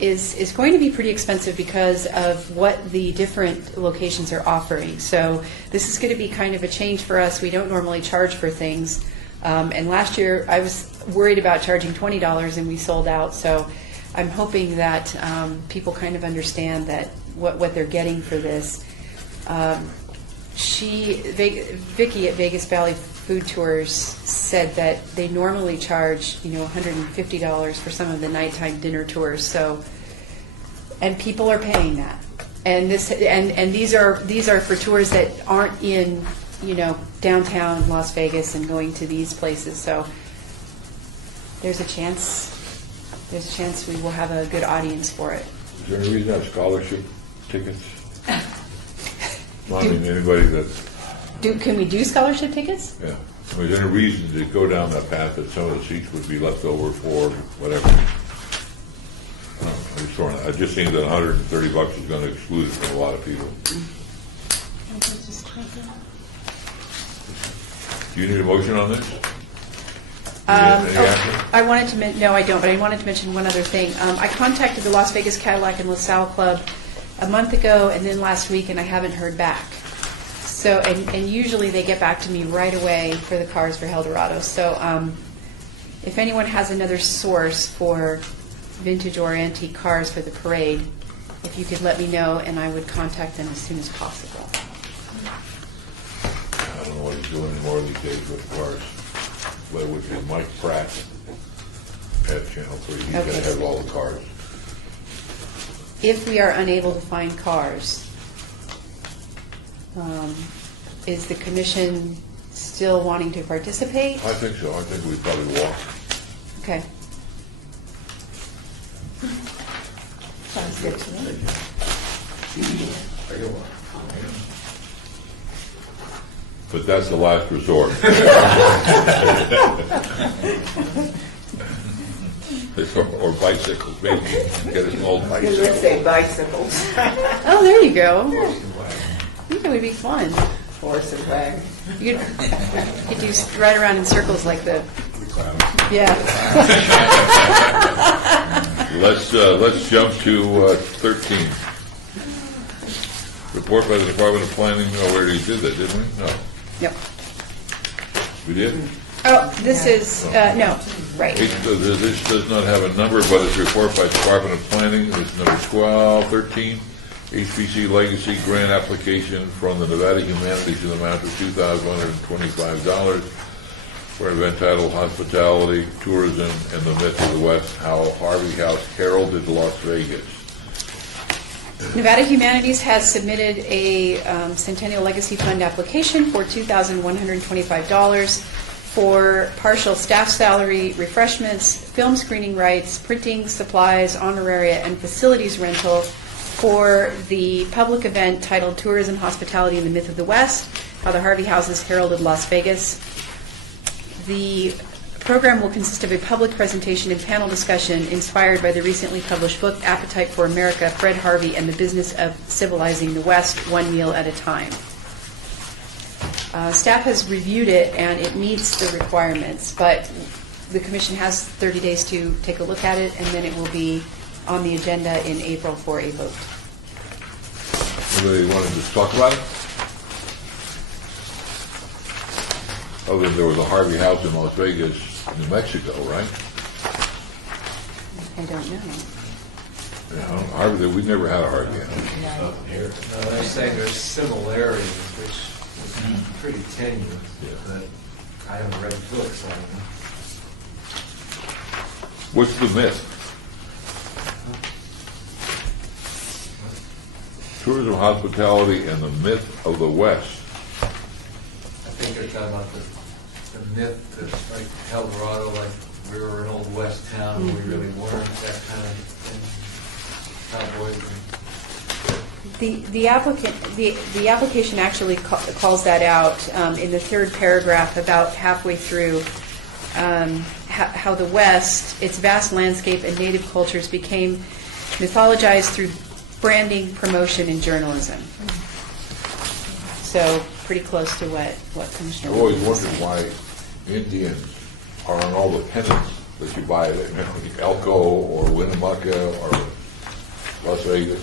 is going to be pretty expensive because of what the different locations are offering. So this is going to be kind of a change for us. We don't normally charge for things. And last year I was worried about charging $20 and we sold out. So I'm hoping that people kind of understand that what they're getting for this. Vicki at Vegas Valley Food Tours said that they normally charge, $150 for some of the nighttime dinner tours. So, and people are paying that. And these are for tours that aren't in, downtown Las Vegas and going to these places. So there's a chance we will have a good audience for it. Is there any reason to have scholarship tickets? I mean, anybody that... Can we do scholarship tickets? Yeah. I mean, is there any reason to go down that path that some of the seats would be left over for whatever? I just think that $130 is going to exclude it from a lot of people. Do you need a motion on this? I wanted to no, I don't, but I wanted to mention one other thing. I contacted the Las Vegas Cadillac and LaSalle Club a month ago and then last week, and I haven't heard back. So, and usually they get back to me right away for the cars for Eldorado. So, if anyone has another source for vintage or antique cars for the parade, if you could let me know, and I would contact them as soon as possible. I don't know what he's doing anymore these days with cars. But it would be Mike Pratt at Channel 3. He's going to have all the cars. If we are unable to find cars, is the commission still wanting to participate? I think so. I think we'd probably walk. Okay. Sounds good to me. But that's the last resort. Or bicycles, maybe get us an old Let's bicycle. say bicycles, Oh, there you go. I think that would be fun. horse and wagon. You could do ride around in circles like the. Yeah. Let's jump to 13. Report by the Department of Planning. Oh, we already did that, didn't we? No. Yep. We did? Oh, this is, no, right. This does not have a number, but it's report by Department of Planning. It's number 13. HPC Legacy Grant Application from the Nevada Humanities in the amount of $2,125 for an event titled Hospitality, Tourism, and the Myth of the West, How Harvey House heralded Las Vegas. Nevada Humanities has submitted a Centennial Legacy Fund application for $2,125 for partial staff salary, refreshments, film screening rights, printing supplies, honoraria, and facilities rental for the public event titled Tourism, Hospitality, and the Myth of the West, How the Harvey Houses Heralded Las Vegas. The program will consist of a public presentation and panel discussion inspired by the recently published book, Appetite for America, Fred Harvey and the Business of Civilizing the West, One Meal at a Time. Staff has reviewed it, and it meets the requirements, but the commission has 30 days to take a look at it, and then it will be on the agenda in April for a vote. Anybody want to just talk about it? Other than there was a Harvey House in Las Vegas, New Mexico, right? I don't know. Yeah, Harvey, we never had a Harvey House. No, they're saying there's similarities, which is pretty tenuous, but I haven't read the book, so I don't know. What's the myth? Tourism, hospitality, and the myth of the West. I think they're talking about the myth that, like, El Dorado, like we were an old West town, and we really weren't, that kind of thing. Cowboys. The application actually calls that out in the third paragraph, about halfway through, how the West, its vast landscape and native cultures became mythologized through branding, promotion, and journalism. So pretty close to what Commissioner I've always Williams wondered was why Indians are on all the pennants that you buy at Elko or Winnemucca or Las Vegas.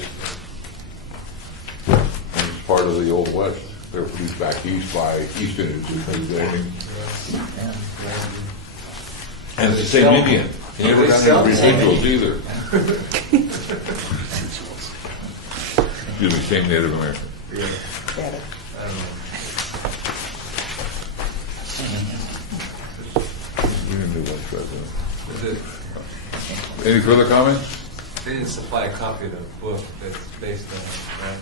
And it's part of the Old West. They're produced back east by Easterners who think anything. And it's the same Indian. You never got any residuals either. Excuse me, same Native American. Any further comments? They didn't supply a copy of the book that's based on it, right?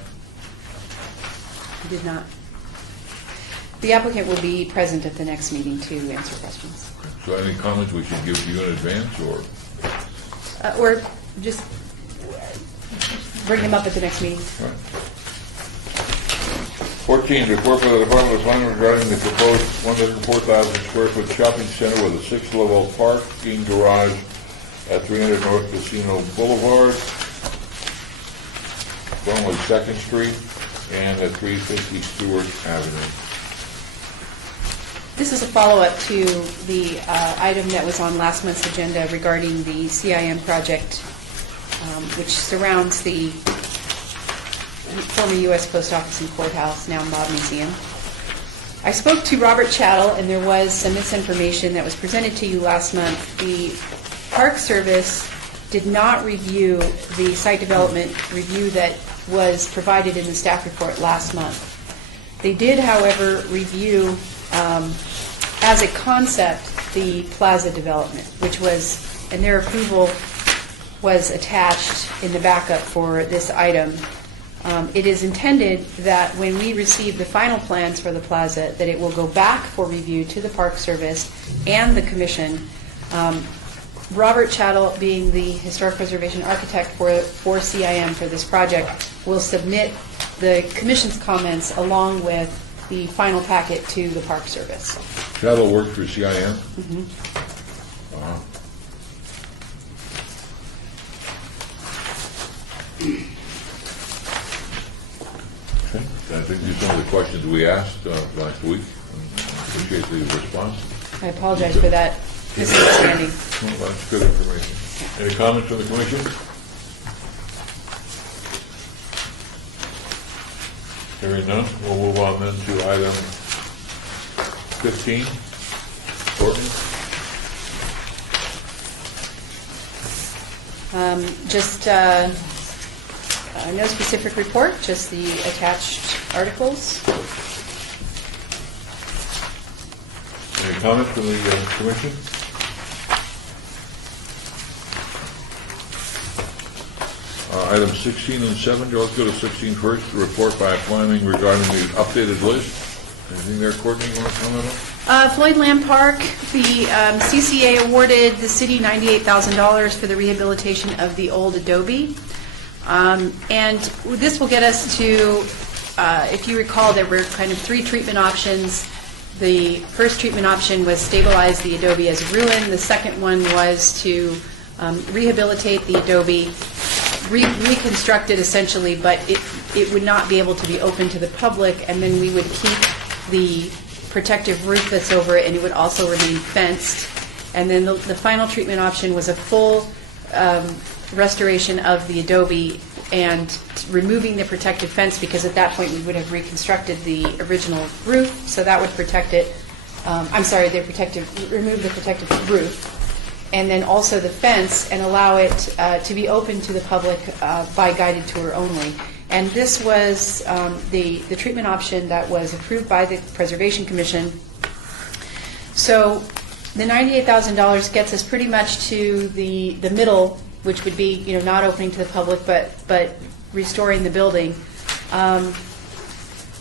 Did not. The applicant will be present at the next meeting to answer questions. So any comments we should give to you in advance, Or just bring them up at the next meeting. 14, report by the Department of Planning regarding the proposed 104,000 square foot shopping center with a 6-level parking garage at 300 North Casino Boulevard, formerly 2nd Street, and at 350 Stewart Avenue. This is a follow-up to the item that was on last month's agenda regarding the CIM project, which surrounds the former U.S. Post Office and Courthouse, now Mob Museum. I spoke to Robert Chattel, and there was some misinformation that was presented to you last month. The Park Service did not review the site development review that was provided in the staff report last month. They did, however, review as a concept the plaza development, which was, and their approval was attached in the backup for this item. It is intended that when we receive the final plans for the plaza, that it will go back for review to the Park Service and the Commission Robert Chattel, being the historic preservation architect for CIM for this project, will submit the commission's comments along with the final packet to the Park Service. Chattel works for CIM? Wow. Okay, I think these are some of the questions we asked last week. Appreciate the response. I apologize for that misunderstanding. Well, that's good information. Any comments from the commission? Hearing none, we'll move on then to item 15. Courtney? Just no specific report, just the attached articles. Any comments from the commission? Item 16 and 17, let's go to 16 first, the report by planning regarding the updated list. Anything there, Courtney, you want to comment on? Floyd Land Park, the CCA awarded the city $98,000 for the rehabilitation of the old Adobe. And this will get us to, if you recall, there were kind of three treatment options. The first treatment option was stabilize the Adobe as a ruin. The second one was to rehabilitate the Adobe, reconstruct it essentially, but it would not be able to be open to the public, and then we would keep the protective roof that's over it, and it would also remain fenced. And then the final treatment option was a full restoration of the Adobe and removing the protective fence, because at that point we would have reconstructed the original roof, so that would protect it. Remove the protective roof, and then also the fence, and allow it to be open to the public by guided tour only. And this was the treatment option that was approved by the Preservation Commission. So the $98,000 gets us pretty much to the middle, which would be, not opening to the public, but restoring the building.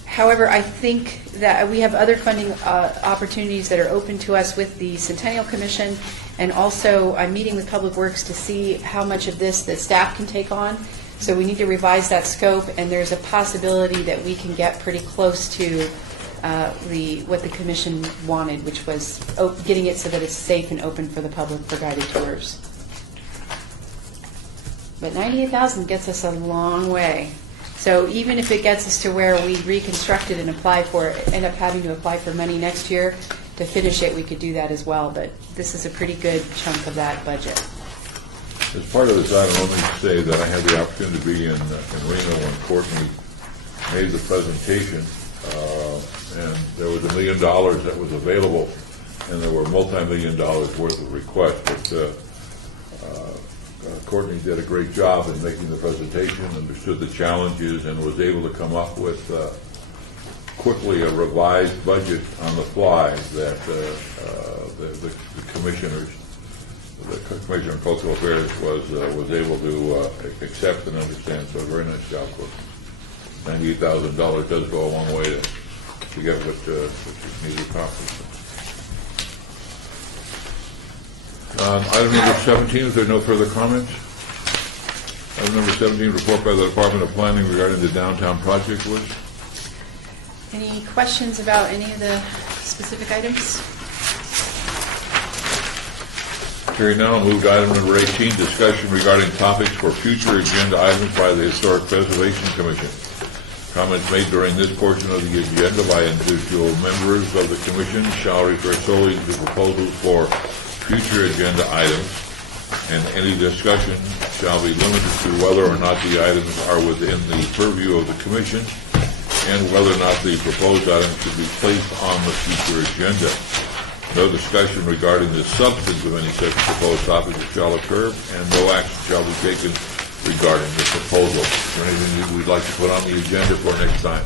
However, I think that we have other funding opportunities that are open to us with the Centennial Commission, and also I'm meeting with Public Works to see how much of this the staff can take on. So we need to revise that scope, and there's a possibility that we can get pretty close to what the commission wanted, which was getting it so that it's safe and open for the public for guided tours. But $98,000 gets us a long way. So even if it gets us to where we reconstruct it and end up having to apply for money next year to finish it, we could do that as well. But this is a pretty good chunk of that budget. As part of this item, let me say that I had the opportunity to be in Reno when Courtney made the presentation, and there was $1 million that was available, and there were multi-million dollars worth of requests. But Courtney did a great job in making the presentation, understood the challenges, and was able to come up with quickly a revised budget on the fly that the commissioners, the Commissioner of Cultural Affairs was able to accept and understand. So very nice job, Courtney. $98,000 does go a long way to get what is needed accomplished. Item number 17, is there no further comments? Item number 17, report by the Department of Planning regarding the downtown project list. Any questions about any of the specific items? Hearing none, I'll move to item number 18, discussion regarding topics for future agenda items by the Historic Preservation Commission. Comments made during this portion of the agenda by individual members of the Commission shall refer solely to proposals for future agenda items, and any discussion shall be limited to whether or not the items are within the purview of the Commission and whether or not the proposed items should be placed on the future agenda. No discussion regarding the substance of any such proposed topic shall occur, and no action shall be taken regarding the proposal. Is there anything that we'd like to put on the agenda for next time?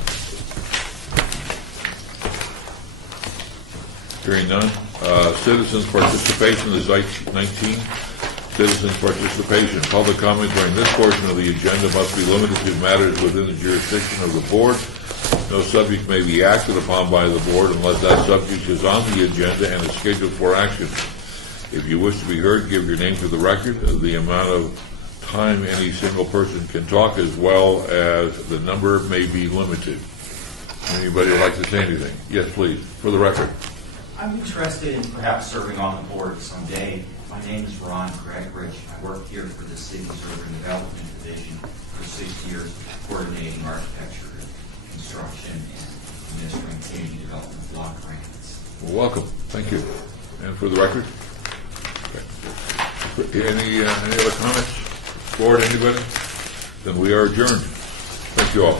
Hearing none. Citizens' participation is item 19. Citizens' participation. Public comment during this portion of the agenda must be limited to matters within the jurisdiction of the board. No subject may be acted upon by the board unless that subject is on the agenda and is scheduled for action. If you wish to be heard, give your name for the record, the amount of time any single person can talk, as well as the number may be limited. Anybody would like to say anything? Yes, please, for the record. I'm interested in perhaps serving on the board someday. My name is Ron Gregorich. I worked here for the city's urban development division for 6 years, coordinating architecture, construction, and administering community development block grants. Well, welcome. Thank you. And for the record? Okay. Any other comments? Board, anybody? Then we are adjourned. Thank you all.